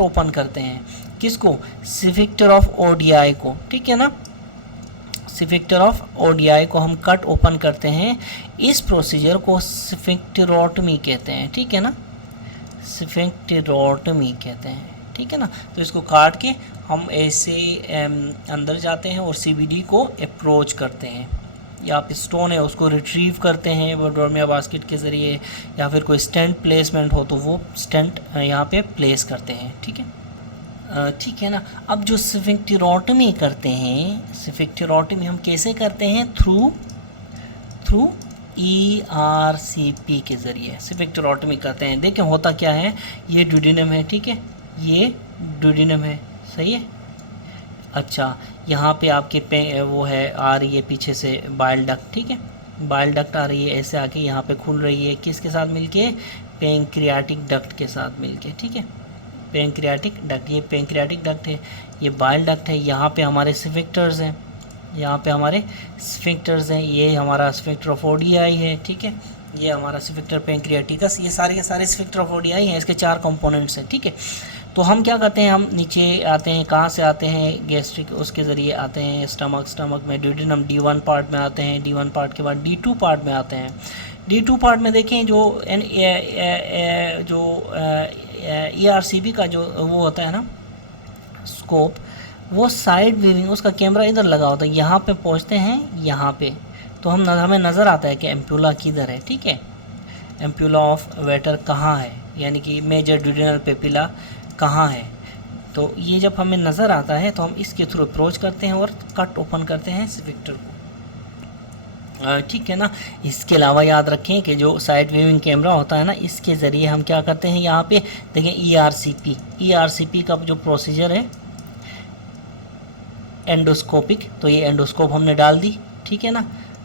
ओपन करते हैं। किसको? स्फिंक्टर ऑफ ओडीआई को, ठीक है ना। स्फिंक्टर ऑफ ओडीआई को हम कट ओपन करते हैं। इस प्रोसीजर को स्फिंक्टेरोटमी कहते हैं, ठीक है ना। स्फिंक्टेरोटमी कहते हैं, ठीक है ना। तो इसको काट के हम ऐसे अंदर जाते हैं और CBD को अप्रोच करते हैं, या फिर स्टोन है उसको रिट्रीव करते हैं डोर्मिया बास्केट के ज़रिए, या फिर कोई स्टेंट प्लेसमेंट हो तो वो स्टेंट यहाँ पे प्लेस करते हैं, ठीक है। ठीक है ना। अब जो स्फिंक्टेरोटमी करते हैं, स्फिंक्टेरोटमी हम कैसे करते हैं? थ्रू ERCP के ज़रिए स्फिंक्टेरोटमी करते हैं। देखें होता क्या है, ये ड्यूडेनम है, ठीक है, ये ड्यूडेनम है, सही है। अच्छा, यहाँ पे आपके पे वो है आ रही है पीछे से बाइल डक्ट, ठीक है, बाइल डक्ट आ रही है ऐसे आके यहाँ पे खुल रही है, किसके साथ मिलके? पेंक्रियाटिक डक्ट के साथ मिलके, ठीक है, पेंक्रियाटिक डक्ट, ये पेंक्रियाटिक डक्ट है, ये बाइल डक्ट है, यहाँ पे हमारे स्फिंक्टर्स हैं, यहाँ पे हमारे स्फिंक्टर्स हैं, ये हमारा स्फिंक्टर ऑफ ओडियाई है, ठीक है, ये हमारा स्फिंक्टर पेंक्रियाटिकस, ये सारे के सारे स्फिंक्टर ऑफ ओडियाई हैं, इसके 4 कंपोनेंट्स हैं, ठीक है। तो हम क्या करते हैं, हम नीचे आते हैं, कहाँ से आते हैं? गैस्ट्रिक, उसके ज़रिए आते हैं स्टमक में ड्यूडेनम D1 पार्ट में आते हैं, D1 पार्ट के बाद D2 पार्ट में आते हैं। D2 पार्ट में देखें जो ERCP का जो वो होता है ना स्कोप, वो साइड व्यूइंग, उसका कैमरा इधर लगा होता है, यहाँ पे पहुँचते हैं, यहाँ पे तो हमें नज़र आता है कि एम्पुला किधर है, ठीक है, एम्पुला ऑफ वेटर कहाँ है, यानी कि मेजर ड्यूडेनल पेपिला कहाँ है। तो ये जब हमें नज़र आता है तो हम इसके थ्रू अप्रोच करते हैं और कट ओपन करते हैं स्फिंक्टर को, ठीक है ना। इसके अलावा याद रखें कि जो साइड व्यूइंग कैमरा होता है ना, इसके ज़रिए हम क्या करते हैं, यहाँ पे देखें ERCP का जो प्रोसीजर है एंडोस्कोपिक, तो ये एंडोस्कोप हमने डाल दी, ठीक है ना,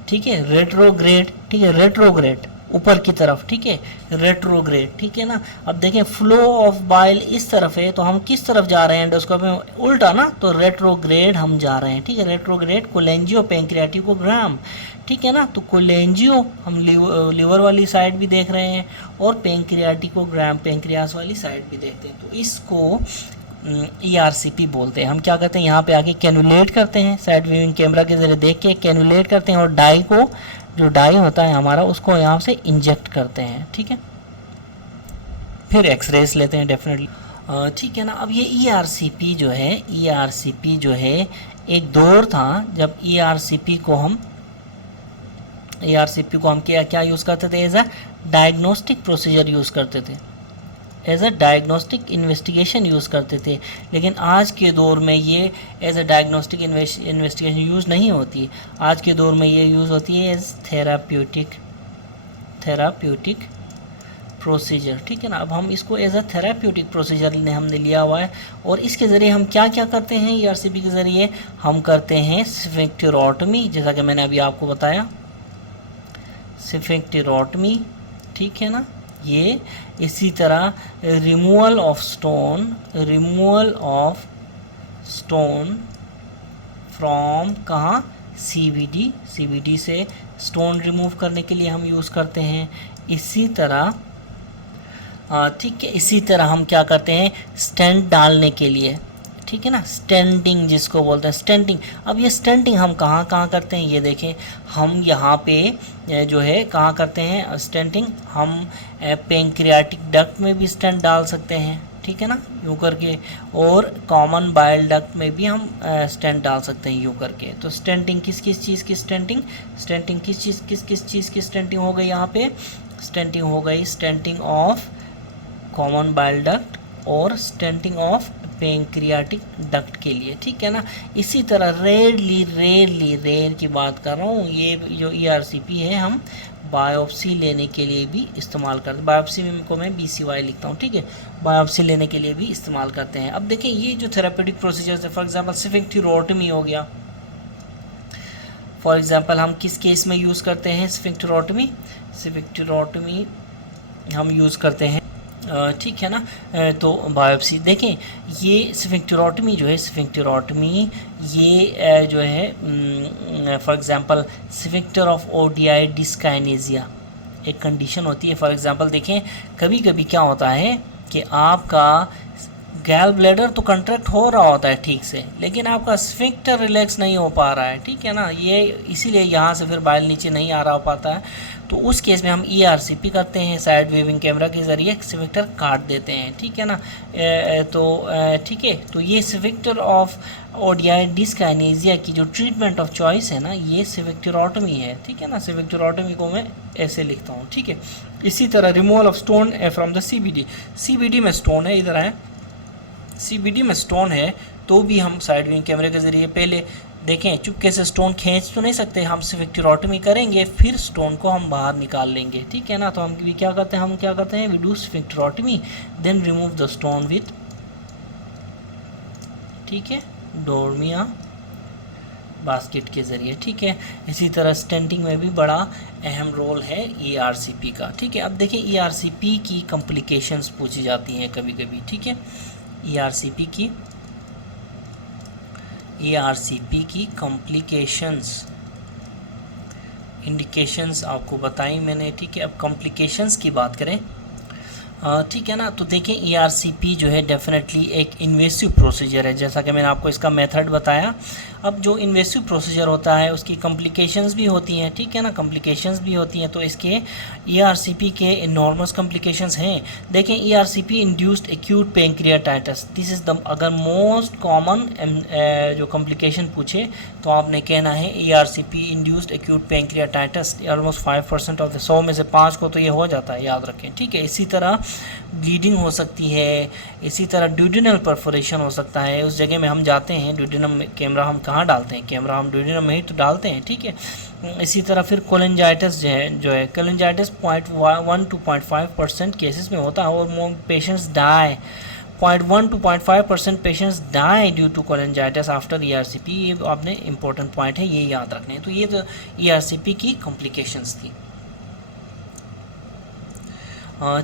ठीक है, रेट्रोग्रेड, ठीक है, रेट्रोग्रेड ऊपर की तरफ, ठीक है, रेट्रोग्रेड, ठीक है ना। अब देखें फ्लो ऑफ बाइल इस तरफ है, तो हम किस तरफ जा रहे हैं एंडोस्कोप में? उल्टा ना, तो रेट्रोग्रेड हम जा रहे हैं, ठीक है, रेट्रोग्रेड कोलेंजियो पेंक्रियाटिकोग्राम, ठीक है ना। तो कोलेंजियो हम लिवर वाली साइड भी देख रहे हैं और पेंक्रियाटिकोग्राम पेंक्रियास वाली साइड भी देखते हैं, तो इसको ERCP बोलते हैं। हम क्या करते हैं, यहाँ पे आके कैनुलेट करते हैं, साइड व्यूइंग कैमरा के जरिए देख के कैनुलेट करते हैं और डाई को, जो डाई होता है हमारा, उसको यहाँ से इंजेक्ट करते हैं, ठीक है, फिर एक्सरेस लेते हैं डेफिनेटली, ठीक है ना। अब ये ERCP जो है एक दौर था जब ERCP को हम क्या यूज़ करते थे? As a diagnostic procedure use करते थे, as a diagnostic investigation use करते थे। लेकिन आज के दौर में ये as a diagnostic investigation use नहीं होती। आज के दौर में ये यूज़ होती है एज थेराप्यूटिक प्रोसीजर, ठीक है ना। अब हम इसको एज अ थेराप्यूटिक प्रोसीजर हमने लिया हुआ है और इसके ज़रिए हम क्या क्या करते हैं? ERCP के ज़रिए हम करते हैं स्फिंक्टेरोटमी, जैसा कि मैंने अभी आपको बताया, स्फिंक्टेरोटमी, ठीक है ना। ये इसी तरह रिमूवल ऑफ स्टोन फ्रॉम कहाँ? CVD से स्टोन रिमूव करने के लिए हम यूज़ करते हैं। इसी तरह ठीक है, इसी तरह हम क्या करते हैं? स्टेंट डालने के लिए, ठीक है ना, स्टेंटिंग जिसको बोलते हैं, स्टेंटिंग। अब ये स्टेंटिंग हम कहाँ कहाँ करते हैं, ये देखें, हम यहाँ पे जो है कहाँ करते हैं स्टेंटिंग? हम पेंक्रियाटिक डक्ट में भी स्टेंट डाल सकते हैं, ठीक है ना, यूँ करके, और कॉमन बाइल डक्ट में भी हम स्टेंट डाल सकते हैं यूँ करके। तो स्टेंटिंग किस चीज़ की स्टेंटिंग किस चीज़ की स्टेंटिंग हो गई? यहाँ पे स्टेंटिंग हो गई, stenting of common bile duct और स्टेंटिंग ऑफ पेंक्रियाटिक डक्ट के लिए, ठीक है ना। इसी तरह रेयर की बात कर रहा हूँ, ये जो ERCP है हम बायोप्सी लेने के लिए भी इस्तेमाल करते हैं। बायोप्सी को मैं BCY लिखता हूँ, ठीक है, बायोप्सी लेने के लिए भी इस्तेमाल करते हैं। अब देखें ये जो थेरापेटिक प्रोसीजर्स है, फॉर एग्जांपल स्फिंक्टेरोटमी हो गया, फॉर एग्जांपल हम किस केस में यूज़ करते हैं स्फिंक्टेरोटमी हम यूज़ करते हैं, ठीक है ना। तो बायोप्सी देखें, ये स्फिंक्टेरोटमी जो है, ये जो है for example sphincter of ODI dyskinesia एक कंडीशन होती है। फॉर एग्जांपल देखें, कभी कभी क्या होता है कि आपका गैल ब्लैडर तो कंट्रैक्ट हो रहा होता है ठीक से, लेकिन आपका स्फिंक्टर रिलैक्स नहीं हो पा रहा है, ठीक है ना, ये इसीलिए यहाँ से फिर बाइल नीचे नहीं आ रहा पाता है। तो उस केस में हम ERCP करते हैं, साइड वेविंग कैमरा के ज़रिए स्फिंक्टर काट देते हैं, ठीक है ना। ठीक है, तो ये स्फिंक्टर ऑफ ओडियाई डिस्काइनेसिया की जो ट्रीटमेंट ऑफ चॉइस है ना, ये स्फिंक्टेरोटमी है, ठीक है ना। स्फिंक्टेरोटमी को मैं ऐसे लिखता हूँ, ठीक है। इसी तरह removal of stone from the CBD में स्टोन है, इधर है CBD में स्टोन है तो भी हम साइड व्यूइंग कैमरे के ज़रिए पहले देखें, चुपके से स्टोन खींच तो नहीं सकते, हम स्फिंक्टेरोटमी करेंगे फिर स्टोन को हम बाहर निकाल लेंगे, ठीक है ना। तो हम भी क्या करते हैं, we do sphincterotomy then remove the stone with, ठीक है, डोर्मिया बास्केट के ज़रिए, ठीक है। इसी तरह स्टेंटिंग में भी बड़ा अहम रोल है ERCP का, ठीक है। अब देखें ERCP की कॉम्प्लिकेशंस पूछी जाती हैं कभी कभी, ठीक है। ERCP की कॉम्प्लिकेशंस, इंडिकेशंस आपको बताई मैंने, ठीक है। अब कॉम्प्लिकेशंस की बात करें, ठीक है ना। तो देखें ERCP जो है डेफिनेटली एक इन्वेसिव प्रोसीजर है, जैसा कि मैंने आपको इसका मेथड बताया। अब जो इन्वेसिव प्रोसीजर होता है उसकी कॉम्प्लिकेशंस भी होती हैं, ठीक है ना, कॉम्प्लिकेशंस भी होती हैं। तो इसके ERCP के इनॉर्मस कॉम्प्लिकेशंस हैं। देखें ERCP induced acute pancreatitis, this is the, अगर मोस्ट कॉमन जो कॉम्प्लिकेशन पूछे तो आपने कहना है ERCP induced acute pancreatitis, almost 5% of the 100 में से 5 को तो ये हो जाता है, याद रखें, ठीक है। इसी तरह ब्लीडिंग हो सकती है, इसी तरह ड्यूडिनल परफोरेशन हो सकता है, उस जगह में हम जाते हैं, ड्यूडिनम कैमरा हम कहाँ डालते हैं, कैमरा हम ड्यूडिनम में ही तो डालते हैं, ठीक है। इसी तरह फिर कोलेंजाइटिस जो है कोलेंजाइटिस 0.1 to 0.5% केसेस में होता है और patients die, 0.1 to 0.5% patients die due to cholangitis after ERCP। ये आपने इंपॉर्टेंट पॉइंट है, ये याद रखने हैं। तो ये तो ERCP की कॉम्प्लिकेशंस थी,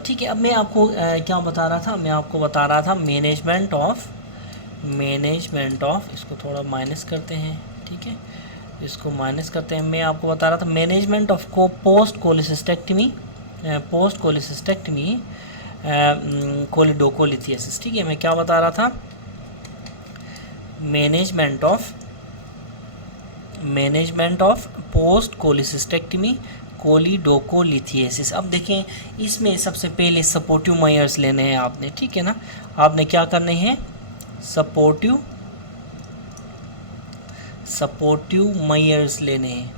ठीक है। अब मैं आपको क्या बता रहा था, मैं आपको बता रहा था मैनेजमेंट ऑफ, इसको थोड़ा माइनस करते हैं, ठीक है, इसको माइनस करते हैं। मैं आपको बता रहा था मैनेजमेंट ऑफ पोस्ट कोलिसिस्टेक्टमी कोलिडोकोलिथियासिस, ठीक है। मैं क्या बता रहा था, मैनेजमेंट ऑफ पोस्ट कोलिसिस्टेक्टमी कोलिडोकोलिथियासिस। अब देखें इसमें सबसे पहले सपोर्टिव मेजर्स लेने हैं आपने, ठीक है ना। आपने क्या करने हैं, सपोर्टिव मेजर्स लेने हैं।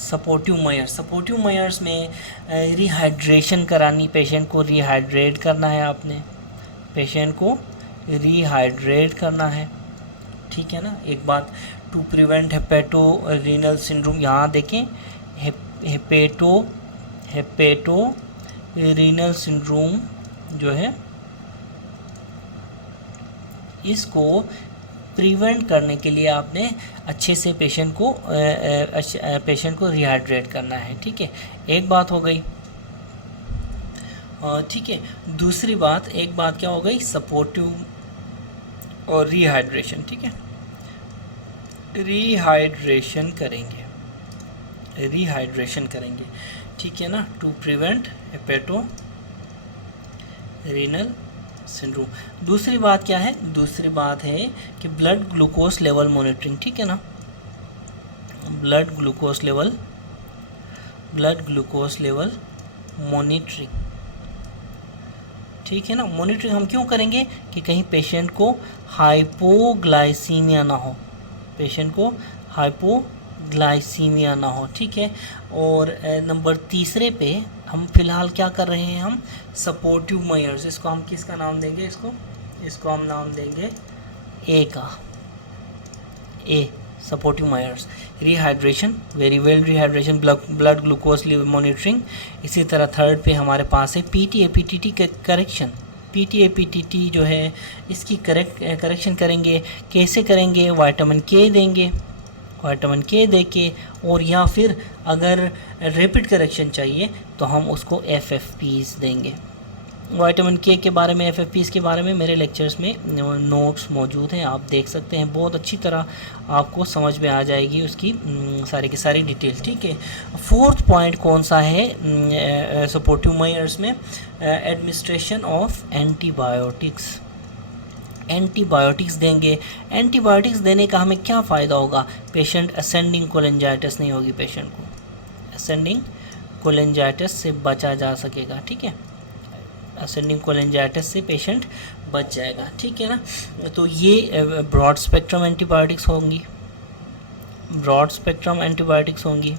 सपोर्टिव मेजर्स में रिहाइड्रेशन करानी, पेशेंट को रिहाइड्रेट करना है आपने, पेशेंट को रिहाइड्रेट करना है, ठीक है ना। एक बात, to prevent hepato renal syndrome, यहाँ देखें हेपेटो रीनल सिंड्रोम जो है इसको प्रिवेंट करने के लिए आपने अच्छे से पेशेंट को रिहाइड्रेट करना है, ठीक है। एक बात हो गई, ठीक है। दूसरी बात, एक बात क्या हो गई, सपोर्टिव और रिहाइड्रेशन, ठीक है, रिहाइड्रेशन करेंगे, ठीक है ना, to prevent hepato renal syndrome. दूसरी बात क्या है, दूसरी बात है कि ब्लड ग्लूकोज लेवल मॉनिटरिंग, ठीक है ना, ब्लड ग्लूकोज लेवल मॉनिटरिंग, ठीक है ना। मॉनिटरिंग हम क्यों करेंगे कि कहीं पेशेंट को हाइपोग्लाइसीमिया ना हो, ठीक है। और नंबर तीसरे पे हम फिलहाल क्या कर रहे हैं, हम सपोर्टिव मेजर्स, इसको हम किसका नाम देंगे, इसको हम नाम देंगे a supportive measures, rehydration, very well rehydration, blood glucose level monitoring. इसी तरह थर्ड पे हमारे पास है PTA-PTT करेक्शन, PTA-PTT जो है इसकी करेक्शन करेंगे, कैसे करेंगे, विटामिन K देंगे, विटामिन K दे के, और या फिर अगर रैपिड करेक्शन चाहिए तो हम उसको FFPs देंगे। विटामिन K के बारे में, FFPs के बारे में मेरे लेक्चर्स में नोट्स मौजूद हैं, आप देख सकते हैं, बहुत अच्छी तरह आपको समझ में आ जाएगी उसकी सारी की सारी डिटेल, ठीक है। फोर्थ पॉइंट कौन सा है सपोर्टिव मेजर्स में, एडमिनिस्ट्रेशन ऑफ एंटीबायोटिक्स देंगे। एंटीबायोटिक्स देने का हमें क्या फ़ायदा होगा, पेशेंट असेंडिंग कोलेंजाइटिस नहीं होगी, पेशेंट को असेंडिंग कोलेंजाइटिस से बचा जा सकेगा, ठीक है, असेंडिंग कोलेंजाइटिस से पेशेंट बच जाएगा, ठीक है ना। तो ये ब्रॉड स्पेक्ट्रम एंटीबायोटिक्स होंगी,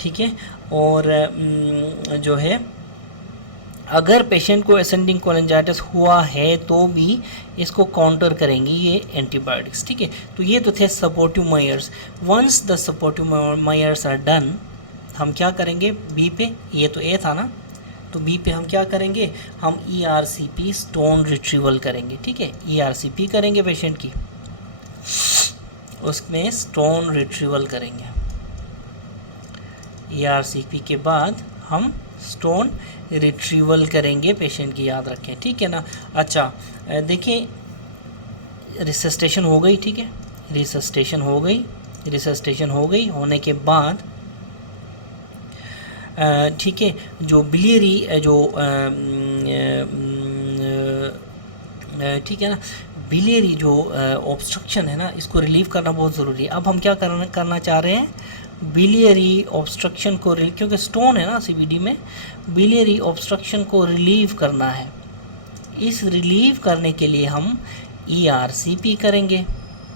ठीक है। और जो है अगर पेशेंट को असेंडिंग कोलेंजाइटिस हुआ है तो भी इसको काउंटर करेंगी ये एंटीबायोटिक्स, ठीक है। तो ये तो थे supportive measures. Once the supportive measures are done, हम क्या करेंगे बी पे, ये तो ए था ना, तो बी पे हम क्या करेंगे, हम ERCP स्टोन रिट्रीवल करेंगे, ठीक है। ERCP करेंगे पेशेंट की, उसमें स्टोन रिट्रीवल करेंगे। ERCP के बाद हम स्टोन रिट्रीवल करेंगे पेशेंट की, याद रखें, ठीक है ना। अच्छा देखिए रिसस्टेशन हो गई, ठीक है, रिसस्टेशन हो गई, रिसस्टेशन हो गई होने के बाद ठीक है, जो बिलियरी जो ठीक है ना, बिलियरी जो ऑब्स्ट्रक्शन है ना, इसको रिलीव करना बहुत ज़रूरी है। अब हम क्या करना चाह रहे हैं, बिलियरी ऑब्स्ट्रक्शन को, क्योंकि स्टोन है ना CVD में, बिलियरी ऑब्स्ट्रक्शन को रिलीव करना है। इस रिलीव करने के लिए हम ERCP करेंगे।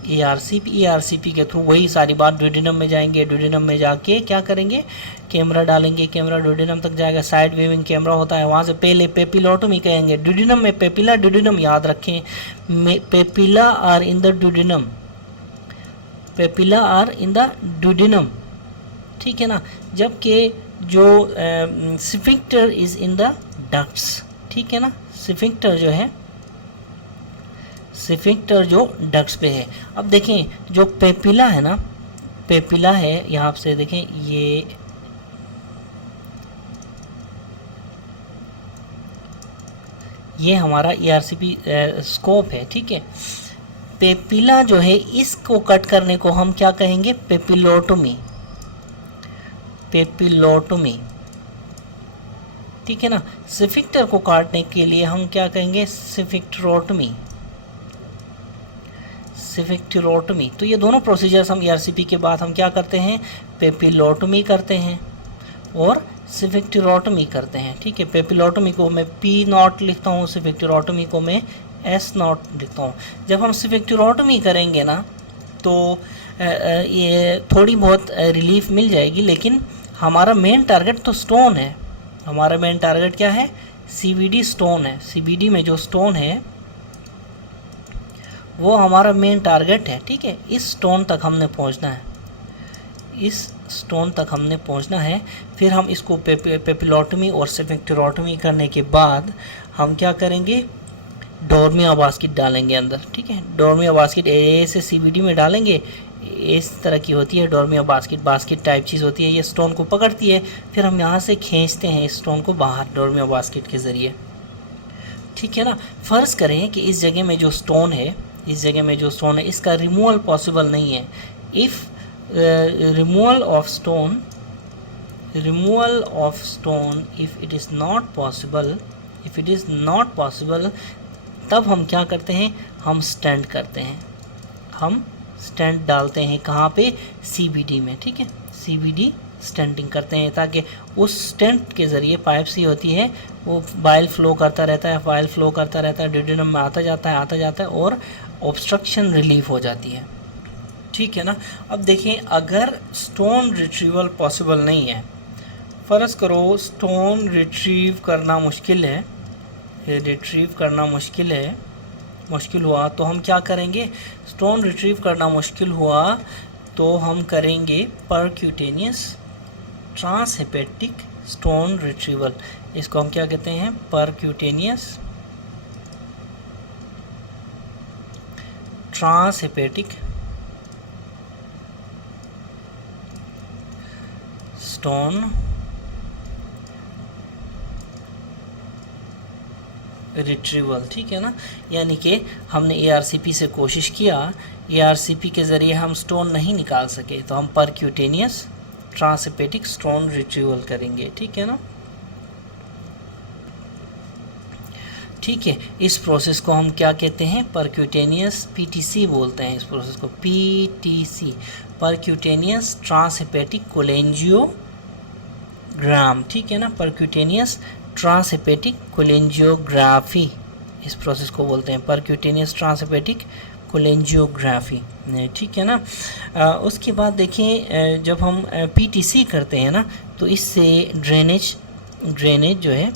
ERCP के थ्रू वही सारी बात, ड्यूडेनम में जाएंगे, ड्यूडेनम में जाके क्या करेंगे, कैमरा डालेंगे, कैमरा ड्यूडेनम तक जाएगा, साइड वेविंग कैमरा होता है, वहाँ से पहले पेपिलोटोमी कहेंगे। ड्यूडेनम में पेपिला ड्यूडेनम, याद रखें, papilla are in the duodenum, papilla are in the duodenum, ठीक है ना, जबकि जो sphincter is in the ducts, ठीक है ना, स्फिंक्टर जो है, स्फिंक्टर जो डक्ट्स पे है। अब देखें जो पेपिला है ना, पेपिला है, यहाँ से देखें ये हमारा ERCP स्कोप है, ठीक है। पेपिला जो है इसको कट करने को हम क्या कहेंगे, पेपिलोटोमी, पेपिलोटोमी, ठीक है ना। स्फिंक्टर को काटने के लिए हम क्या कहेंगे, स्फिंक्टरोटोमी, स्फिंक्टरोटोमी। तो ये दोनों प्रोसीजर्स हम ERCP के बाद हम क्या करते हैं, पेपिलोटोमी करते हैं और स्फिंक्टरोटोमी करते हैं, ठीक है। पेपिलोटोमी को मैं P0 लिखता हूँ, स्फिंक्टरोटोमी को मैं S0 लिखता हूँ। जब हम स्फिंक्टरोटोमी करेंगे ना तो ये थोड़ी बहुत रिलीफ मिल जाएगी, लेकिन हमारा मेन टारगेट तो स्टोन है। हमारा मेन टारगेट क्या है, CVD स्टोन है। CVD में जो स्टोन है वो हमारा मेन टारगेट है, ठीक है। इस स्टोन तक हमने पहुंचना है, इस स्टोन तक हमने पहुंचना है। फिर हम इसको पेपिलोटोमी और स्फिंक्टरोटोमी करने के बाद हम क्या करेंगे, डोर्मिया बास्केट डालेंगे अंदर, ठीक है। डोर्मिया बास्केट ए से CVD में डालेंगे, इस तरह की होती है डोर्मिया बास्केट, बास्केट टाइप चीज़ होती है, ये स्टोन को पकड़ती है, फिर हम यहाँ से खींचते हैं इस स्टोन को बाहर डोर्मिया बास्केट के ज़रिए, ठीक है ना। फ़र्ज़ करें कि इस जगह में जो स्टोन है, इस जगह में जो स्टोन है, इसका रिमूवल पॉसिबल नहीं है। If removal of stone if it is not possible, तब हम क्या करते हैं, हम स्टेंट करते हैं, हम स्टेंट डालते हैं कहाँ पे, CVD में, ठीक है। CVD स्टेंटिंग करते हैं ताकि उस स्टेंट के ज़रिए पाइप सी होती है, वो बाइल फ्लो करता रहता है, बाइल फ्लो करता रहता है, ड्यूडेनम में आता जाता है और ऑब्स्ट्रक्शन रिलीफ हो जाती है, ठीक है ना। अब देखिए अगर स्टोन रिट्रीवल पॉसिबल नहीं है, फ़र्ज़ करो स्टोन रिट्रीव करना मुश्किल है, मुश्किल हुआ तो हम क्या करेंगे, स्टोन रिट्रीव करना मुश्किल हुआ तो हम करेंगे परक्यूटेनियस ट्रांसहेपेटिक स्टोन रिट्रीवल। इसको हम क्या कहते हैं, परक्यूटेनियस ट्रांसहेपेटिक स्टोन रिट्रीवल, ठीक है ना। यानी कि हमने ERCP से कोशिश किया, ERCP के ज़रिए हम स्टोन नहीं निकाल सके, तो हम परक्यूटेनियस ट्रांसहेपेटिक स्टोन रिट्रीवल करेंगे, ठीक है ना। ठीक है, इस प्रोसेस को हम क्या कहते हैं, परक्यूटेनियस PTC बोलते हैं इस प्रोसेस को, PTC, परक्यूटेनियस ट्रांसहेपेटिक कोलेंजियोग्राम, ठीक है ना। परक्यूटेनियस ट्रांसहेपेटिक कोलेंजियोग्राफी इस प्रोसेस को बोलते हैं, परक्यूटेनियस ट्रांसहेपेटिक कोलेंजियोग्राफी, ठीक है ना। उसके बाद देखिए जब हम PTC करते हैं ना तो इससे ड्रेनेज जो है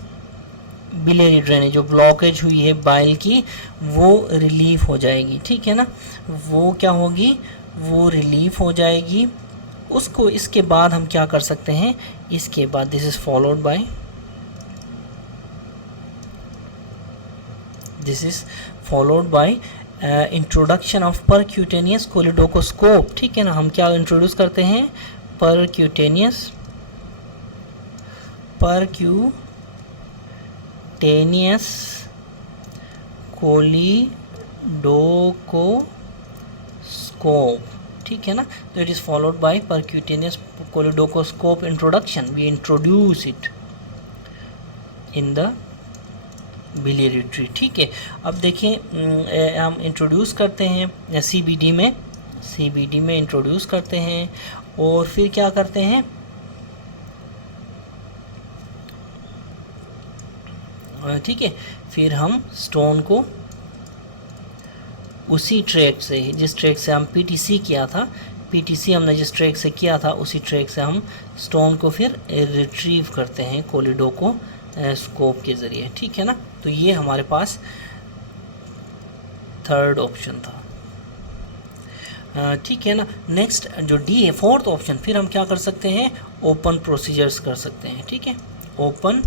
बिलियरी ड्रेनेज, जो ब्लॉकेज हुई है बाइल की वो रिलीफ हो जाएगी, ठीक है ना, वो क्या होगी, वो रिलीफ हो जाएगी। उसको इसके बाद हम क्या कर सकते हैं, इसके बाद this is followed by introduction of percutaneous choledochoscope, ठीक है ना। हम क्या इंट्रोड्यूस करते हैं, परक्यूटेनियस कोलिडोकोस्कोप, ठीक है ना। तो it is followed by percutaneous choledochoscope introduction, we introduce it in the biliary tree, ठीक है। अब देखिए हम इंट्रोड्यूस करते हैं सीबीडी में इंट्रोड्यूस करते हैं और फिर क्या करते हैं, ठीक है, फिर हम स्टोन को उसी ट्रैक से, जिस ट्रैक से हम पीटीसी किया था, पीटीसी हमने जिस ट्रैक से किया था उसी ट्रैक से हम स्टोन को फिर रिट्रीव करते हैं कोलिडोको स्कोप के ज़रिए, ठीक है ना। तो ये हमारे पास थर्ड ऑप्शन था, ठीक है ना। नेक्स्ट जो डी है, फोर्थ ऑप्शन, फिर हम क्या कर सकते हैं, ओपन प्रोसीजर्स कर सकते हैं, ठीक है, ओपन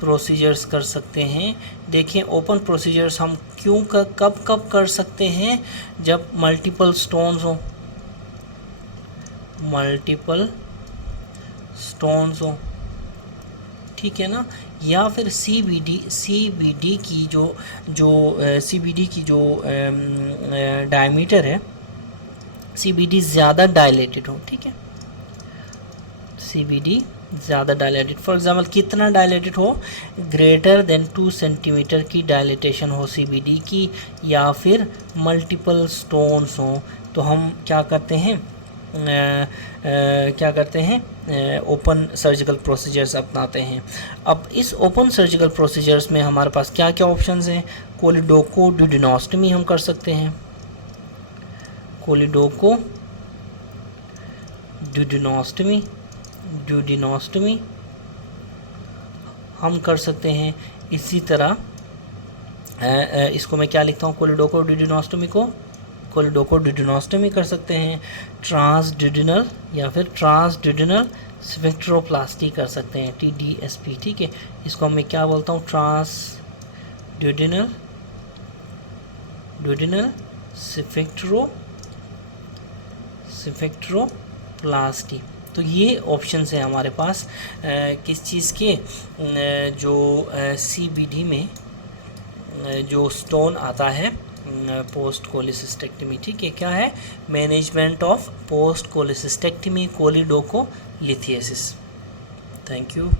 प्रोसीजर्स कर सकते हैं। देखिए ओपन प्रोसीजर्स हम क्यों कब कर सकते हैं, जब मल्टीपल स्टोन्स हो, ठीक है ना, या फिर सीबीडी की जो डायमीटर है, सीबीडी ज़्यादा डायलेटेड हो, ठीक है, सीबीडी ज़्यादा डायलेटेड, फॉर एग्जांपल कितना डायलेटेड हो, ग्रेटर देन 2 सेंटीमीटर की डायलेटेशन हो सीबीडी की, या फिर मल्टीपल स्टोन्स हो, तो हम क्या करते हैं, ओपन सर्जिकल प्रोसीजर्स अपनाते हैं। अब इस ओपन सर्जिकल प्रोसीजर्स में हमारे पास क्या क्या ऑप्शंस हैं, कोलिडोको ड्यूडेनोस्टमी हम कर सकते हैं, कोलिडोको ड्यूडेनोस्टमी हम कर सकते हैं। इसी तरह इसको मैं क्या लिखता हूँ, कोलिडोको ड्यूडेनोस्टमी कर सकते हैं। ट्रांसड्यूडेनल या फिर ट्रांसड्यूडेनल स्फिंक्टरोप्लास्टी कर सकते हैं, TDSP, ठीक है। इसको मैं क्या बोलता हूँ, ट्रांसड्यूडेनल स्फिंक्टरोप्लास्टी। तो ये ऑप्शन है हमारे पास किस चीज़ के, जो CBD में जो स्टोन आता है पोस्ट कोलिसिस्टेक्टमी, ठीक है, क्या है, management of post cholecystectomy choledocholithiasis. Thank you.